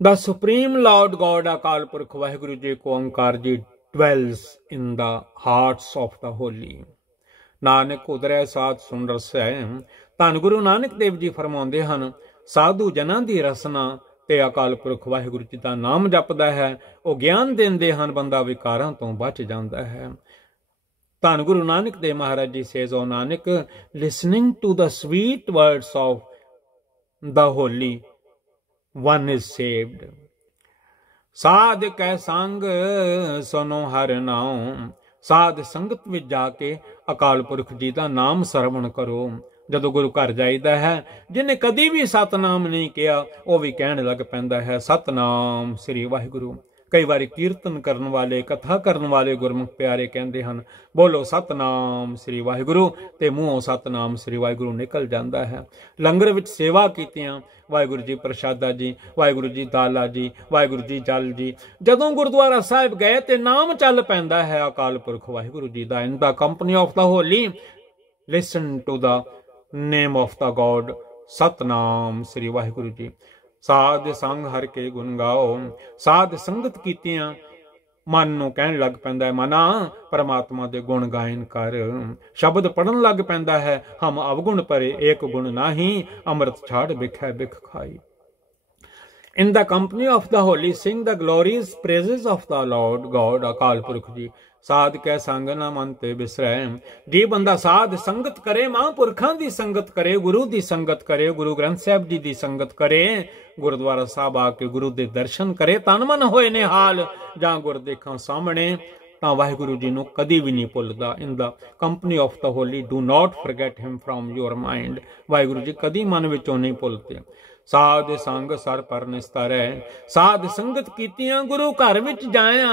ਦਾ supreme Lord God. Akal Purakh Waheguru ਜੀ ਕੋ ਓਂਕਾਰ ਜੀ dwells in the hearts of the holy। Nanak ਉਦਰੈ ਸਾਧ ਸੁਣ ਰਸੈ। ਧੰਨ ਗੁਰੂ ਨਾਨਕ ਦੇਵ ਜੀ ਫਰਮਾਉਂਦੇ ਹਨ, ਸਾਧੂ ਜਨਾਂ ਦੀ ਰਸਨਾ ਤੇ ਅਕਾਲ ਪੁਰਖ ਵਾਹਿਗੁਰੂ ਜੀ ਦਾ ਨਾਮ ਜਪਦਾ ਹੈ, ਉਹ ਗਿਆਨ ਦਿੰਦੇ ਹਨ, ਬੰਦਾ ਵਿਕਾਰਾਂ ਤੋਂ ਬਚ ਜਾਂਦਾ ਹੈ। ਧੰਨ Guru Nanak Dev Maharaj ji says, O Nanak, listening to the sweet words of the holy one is saved। ਸਾਧ ਕੈ ਸੰਗ ਸੁਨੋ ਹਰਿ ਨਾਮ। ਸਾਧ ਸੰਗਤ ਵਿੱਚ ਜਾ ਕੇ ਅਕਾਲ ਪੁਰਖ ਜੀ ਦਾ ਨਾਮ ਸਰਵਣ ਕਰੋ। ਜਦੋਂ ਗੁਰੂ ਘਰ ਜਾਈਦਾ ਹੈ, ਜਿਹਨੇ ਕਦੀ ਵੀ ਸਤਨਾਮ ਨਹੀਂ ਕਿਹਾ ਉਹ ਵੀ ਕਹਿਣ ਲੱਗ ਪੈਂਦਾ ਹੈ ਸਤਨਾਮ ਸ੍ਰੀ ਵਾਹਿਗੁਰੂ। कई बार कीर्तन करने वाले, कथा करने वाले गुरमुख प्यारे कहते हैं बोलो सतनाम श्री वाहिगुरु, ते मूहों सतनाम श्री वाहिगुरु निकल जाता है। लंगर विच सेवा कीतियां, वाहिगुरु जी प्रसादा जी, वाहिगुरु जी दाला जी, वाहिगुरु जी जल जी। जदों गुरुद्वारा साहिब गए ते नाम चल पैंदा है अकाल पुरख वाहिगुरु जी दा। In the company of the holy listen to the name of the God, Satnam Shri Waheguru ji. साध संग हर के गुण गाओ, साध संगत कीतियां मन नूं कहण लग पैंदा है मना परमात्मा दे गुण गायन कर। शब्द पढ़न लग पैंदा है हम अवगुण परे एक गुण नाही, अमृत छाड़ बिखै बिख खाई। In the company of the holy sing the glorious praises of the Lord God, अकाल पुरख जी। साध कै संग ना मन ते बिसरै, जे बंदा साध संगत करे, महापुरखां दी संगत करे, गुरु दी संगत करे, गुरु ग्रंथ साहिब जी दी संगत करे, गुरुद्वारा साहब आके गुरु दे दर्शन करे, तन मन होए निहाल, जां गुर देखां सामने, तां वाहिगुरु जी नूं कदी भी नहीं भुलदा। In the company of the holy do not forget him from your mind, Waheguru ji कदी मन विचों नहीं भुलते। साध संग सर पर निस्तर है, साध संगत कीतियां गुरु घर विच जाया,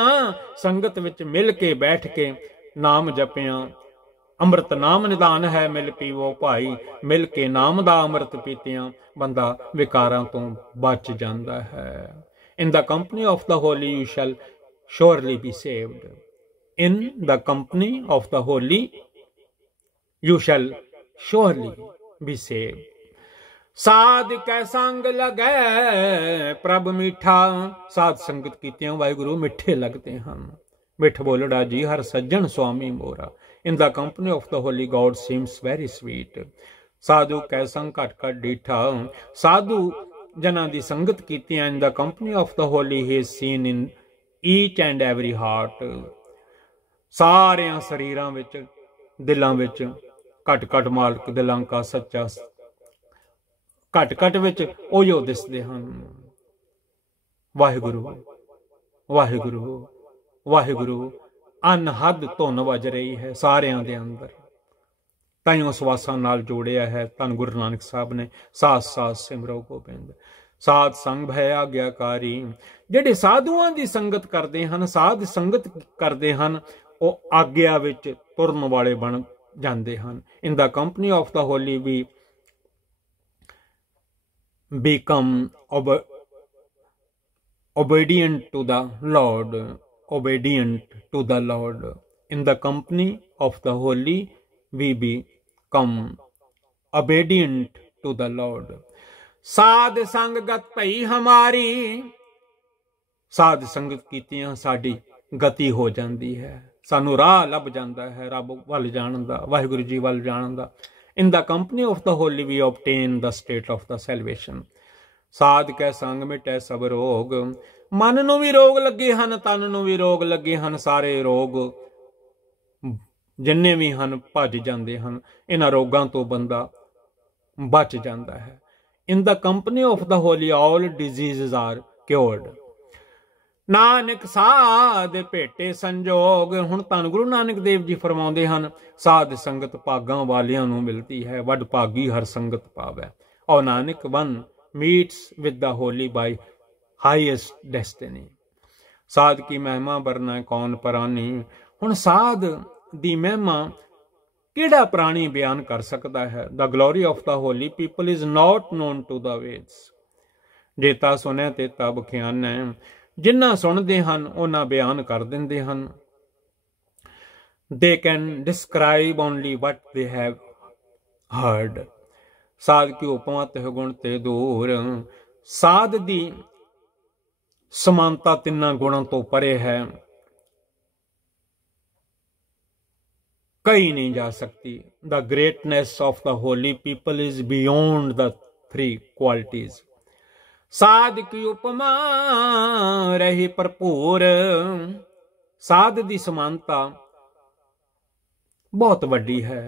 संगत विच मिल के बैठ के नाम जपिया। अमृत नाम निदान है मिल पीवो भाई, मिल के नाम दा अमृत पीतियां बंदा विकारां तो बच जांदा है। In the company of the Holi you shall surely be saved, in the company of the Holi you shall surely be saved. साध कै संग लगे प्रभ मीठा, साध संगत कीतियां वाहिगुरु मिठे लगते हैं। मिठ बोलड़ा जी हर सज्जन स्वामी मोरा, in the company of the holy God seems very sweet. साधु कै संग घट घट डीठा, साधु जना दी संगत कीतियां इन the company of the Holi he is seen in each and every heart. सारे शरीरां विच दिलां विच घट घट मालक दिलां का सच्चा, घट घट विच ओयो दिसदे हन। वाहिगुरु वाहिगुरु वाहिगुरु अनहद धुन वज रही है सारियां दे अंदर, ताइयों सवासां नाल जोड़िया है धन गुरु नानक साहब ने, सास सास सिमरो गोबिंद। साध संग भय आग्याकारी, जिहड़े साधुआं दी संगत करदे हन, साध संगत करदे हन, ਉਹ आग्या विच तुरन वाले बन जांदे हन। In the company of the holy we become obedient to the Lord, obedient to the Lord. In the company of the holy we become obedient to the Lord. साध संगत भई हमारी, साध संगत कीतियां साडी गति हो जाती है, सानू राह लभ जाता है रब वल जाण दा, वाहिगुरु जी वल जाण दा। In the company of the holy we obtain the state of the salvation. साध कै संग मिटै सब रोग, मन नूं भी रोग लगे हन, तन नूं भी रोग लगे हन, सारे रोग जिन्ने भी हन भज जाते हैं। इन्हां रोगां तो बंदा बच जाता है। In the company of the holy all diseases are cured. Nanak साध भेटे संजोग। हुण धन गुरु नानक देव जी फरमाउंदे हन, साध संगत भागां वालियां नूं मिलती है, वड भागी हर संगत पावै। और Nanak one meets with the holy by highest destiny. साध की महिमा वरना कौन परानी। हुण साध दी महिमा किहड़ा प्राणी बयान कर सकता है। The glory of the holy people is not known to the Vedas. जेता सुने तेता बखियानै। जिन्ना सुनते हैं उन्ना बयान कर देंदे हन। They can describe only what they have heard. साध की उपमा ते गुण ते दूर। साध दी समानता तिन्ना गुणों तो परे है, कहीं नहीं जा सकती। The greatness of the holy people is beyond the three qualities. साध की उपमा रही भरपूर। साध की समानता बहुत वड्डी है।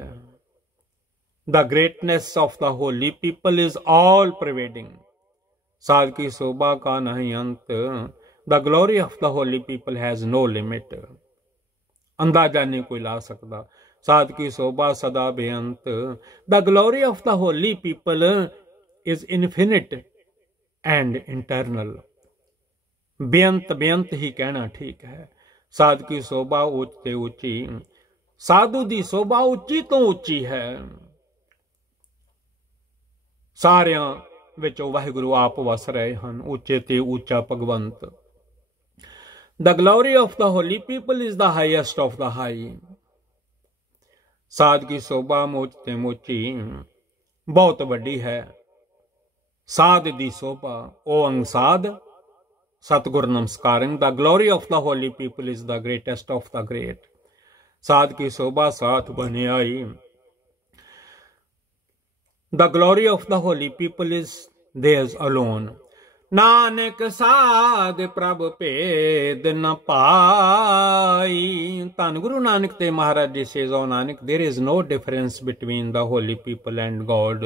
The greatness of the holy people is all pervading. साध की शोभा का नहीं अंत। The glory of the holy people has no limit. अंदाजा नहीं कोई ला सकता। साध की शोभा सदा बेअंत। The glory of the holy people is infinite and internal. बेअंत बेअंत ही कहना ठीक है। साध की शोभा ऊंच ते ऊंची, साधु दी शोभा उच्ची तो उच्ची है। सारियां विचों वाहिगुरु आप वस रहे हैं, ऊंचे ते ऊंचा भगवंत। The glory of the holy people is the highest of the high। साध की शोभा मोच ते मोची बहुत वड्डी है। साध दी शोभा ओ अंगसाध सतगुर नमस्कारिंग। The glory of the holy people is the greatest of the great. साध की शोभा साथ बने आई। The glory of the holy people is theirs alone. Nanak साध प्रभ भेद न पाई। धन गुरु नानक ते महाराज जी says on Nanak, there is no difference between the holy people and God।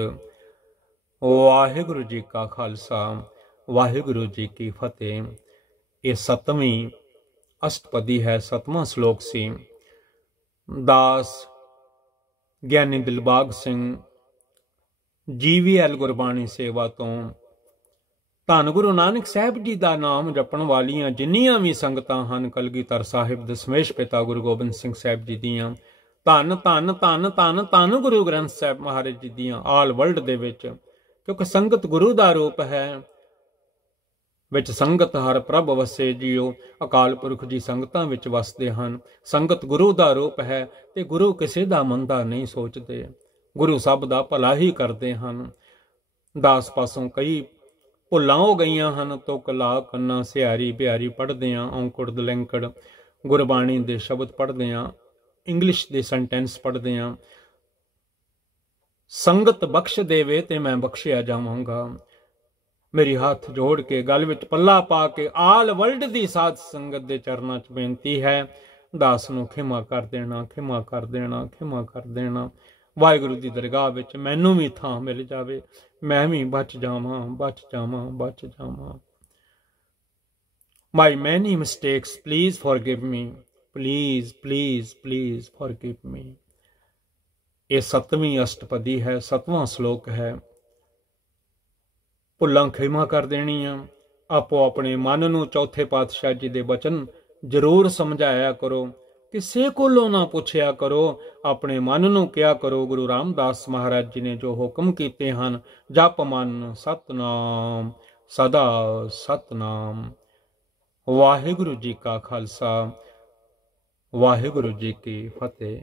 Waheguru ji का खालसा, वाहिगुरु जी की फतेह। ये 7वीं अष्टपदी है, 7वां श्लोक सी। दास ਗਿਆਨੀ ਦਿਲਬਾਗ ਸਿੰਘ GVL ਗੁਰਬਾਣੀ ਸੇਵਾ ਤੋਂ ਧੰਨ ਗੁਰੂ ਨਾਨਕ ਸਾਹਿਬ ਜੀ ਦਾ ਨਾਮ ਜਪਣ ਵਾਲੀਆਂ ਜਿੰਨੀਆਂ ਵੀ ਸੰਗਤਾਂ ਹਨ, ਕਲਗੀਧਰ ਸਾਹਿਬ ਦਸ਼ਮੇਸ਼ ਪਿਤਾ ਗੁਰੂ ਗੋਬਿੰਦ ਸਿੰਘ ਸਾਹਿਬ ਜੀ ਦੀਆਂ, ਧੰਨ ਧੰਨ ਧੰਨ ਧੰਨ ਧੰਨ ਗੁਰੂ ਗ੍ਰੰਥ ਸਾਹਿਬ ਮਹਾਰਾਜ ਜੀ ਦੀਆਂ ਆਲ ਵਰਲਡ ਦੇ ਵਿੱਚ, ਕਿਉਂਕਿ ਸੰਗਤ ਗੁਰੂ ਦਾ ਰੂਪ ਹੈ। ਵਿੱਚ ਸੰਗਤ ਹਰ ਪ੍ਰਭ ਵਸੇ ਜੀਓ। ਅਕਾਲ ਪੁਰਖ ਜੀ ਸੰਗਤਾਂ ਵਿੱਚ ਵਸਦੇ ਹਨ। ਸੰਗਤ ਗੁਰੂ ਦਾ ਰੂਪ ਹੈ ਤੇ ਗੁਰੂ ਕਿਸੇ ਦਾ ਮੰਦਾ ਨਹੀਂ ਸੋਚਦੇ। ਗੁਰੂ ਸਭ ਦਾ ਭਲਾ ਹੀ ਕਰਦੇ ਹਨ। ਦਾਸ ਪਾਸੋਂ ਕਈ ਭੁੱਲਾਂ ਹੋ ਗਈਆਂ ਹਨ। ਤੁਕ ਲਾ ਕੰਨਾ ਸਿਆਰੀ ਬਿਹਾਰੀ ਪੜ੍ਹਦੇ ਹਾਂ, ਔਂਕੜ ਦਲੈਂਕੜ ਗੁਰਬਾਣੀ ਦੇ ਸ਼ਬਦ ਪੜ੍ਹਦੇ ਹਾਂ, ਇੰਗਲਿਸ਼ ਦੇ ਸੈਂਟੈਂਸ ਪੜ੍ਹਦੇ ਹਾਂ। ਸੰਗਤ ਬਖਸ਼ ਦੇਵੇ ਤੇ ਮੈਂ ਬਖਸ਼ਿਆ ਜਾਵਾਂਗਾ। ਮੇਰੀ ਹੱਥ ਜੋੜ ਕੇ ਗਲ ਵਿੱਚ ਪੱਲਾ ਪਾ ਕੇ ਆਲ ਵਰਲਡ ਦੀ ਸਾਧ ਸੰਗਤ ਦੇ ਚਰਨਾਂ 'ਚ ਬੇਨਤੀ ਹੈ, ਦਾਸ ਨੂੰ ਖਿਮਾ ਕਰ ਦੇਣਾ, ਖਿਮਾ ਕਰ ਦੇਣਾ, ਖਿਮਾ ਕਰ ਦੇਣਾ। ਵਾਹਿਗੁਰੂ ਦੀ ਦਰਗਾਹ ਵਿੱਚ ਮੈਨੂੰ ਵੀ ਥਾਂ ਮਿਲ ਜਾਵੇ, ਮੈਂ ਵੀ ਬਚ ਜਾਵਾਂ, ਬਚ ਜਾਵਾਂ, ਬਚ ਜਾਵਾਂ। ਮਾਈ ਮੈਨੀ mistakes please forgive me, please please please forgive me. ਇਹ 7ਵੀਂ ਅਸ਼ਟਪਦੀ ਹੈ, 7ਵਾਂ ਸ਼ਲੋਕ ਹੈ। ਭੁੱਲਾਂ ਖਿਮਾ ਕਰ ਦੇਣੀਆਂ। ਆਪੋ ਆਪਣੇ ਮਨ ਨੂੰ ਚੌਥੇ ਪਾਤਸ਼ਾਹ ਜੀ ਦੇ ਬਚਨ ਜ਼ਰੂਰ ਸਮਝਾਇਆ ਕਰੋ। ਕਿਸੇ ਕੋਲੋਂ ਨਾ ਪੁੱਛਿਆ ਕਰੋ, ਆਪਣੇ ਮਨ ਨੂੰ ਕਿਹਾ ਕਰੋ। ਗੁਰੂ ਰਾਮਦਾਸ ਮਹਾਰਾਜ ਜੀ ਨੇ ਜੋ ਹੁਕਮ ਕੀਤੇ ਹਨ, ਜਪ ਮਨ ਸਤਨਾਮ ਸਦਾ ਸਤਨਾਮ। ਵਾਹਿਗੁਰੂ ਜੀ ਕਾ ਖਾਲਸਾ, ਵਾਹਿਗੁਰੂ ਜੀ ਕੀ ਫਤਿਹ।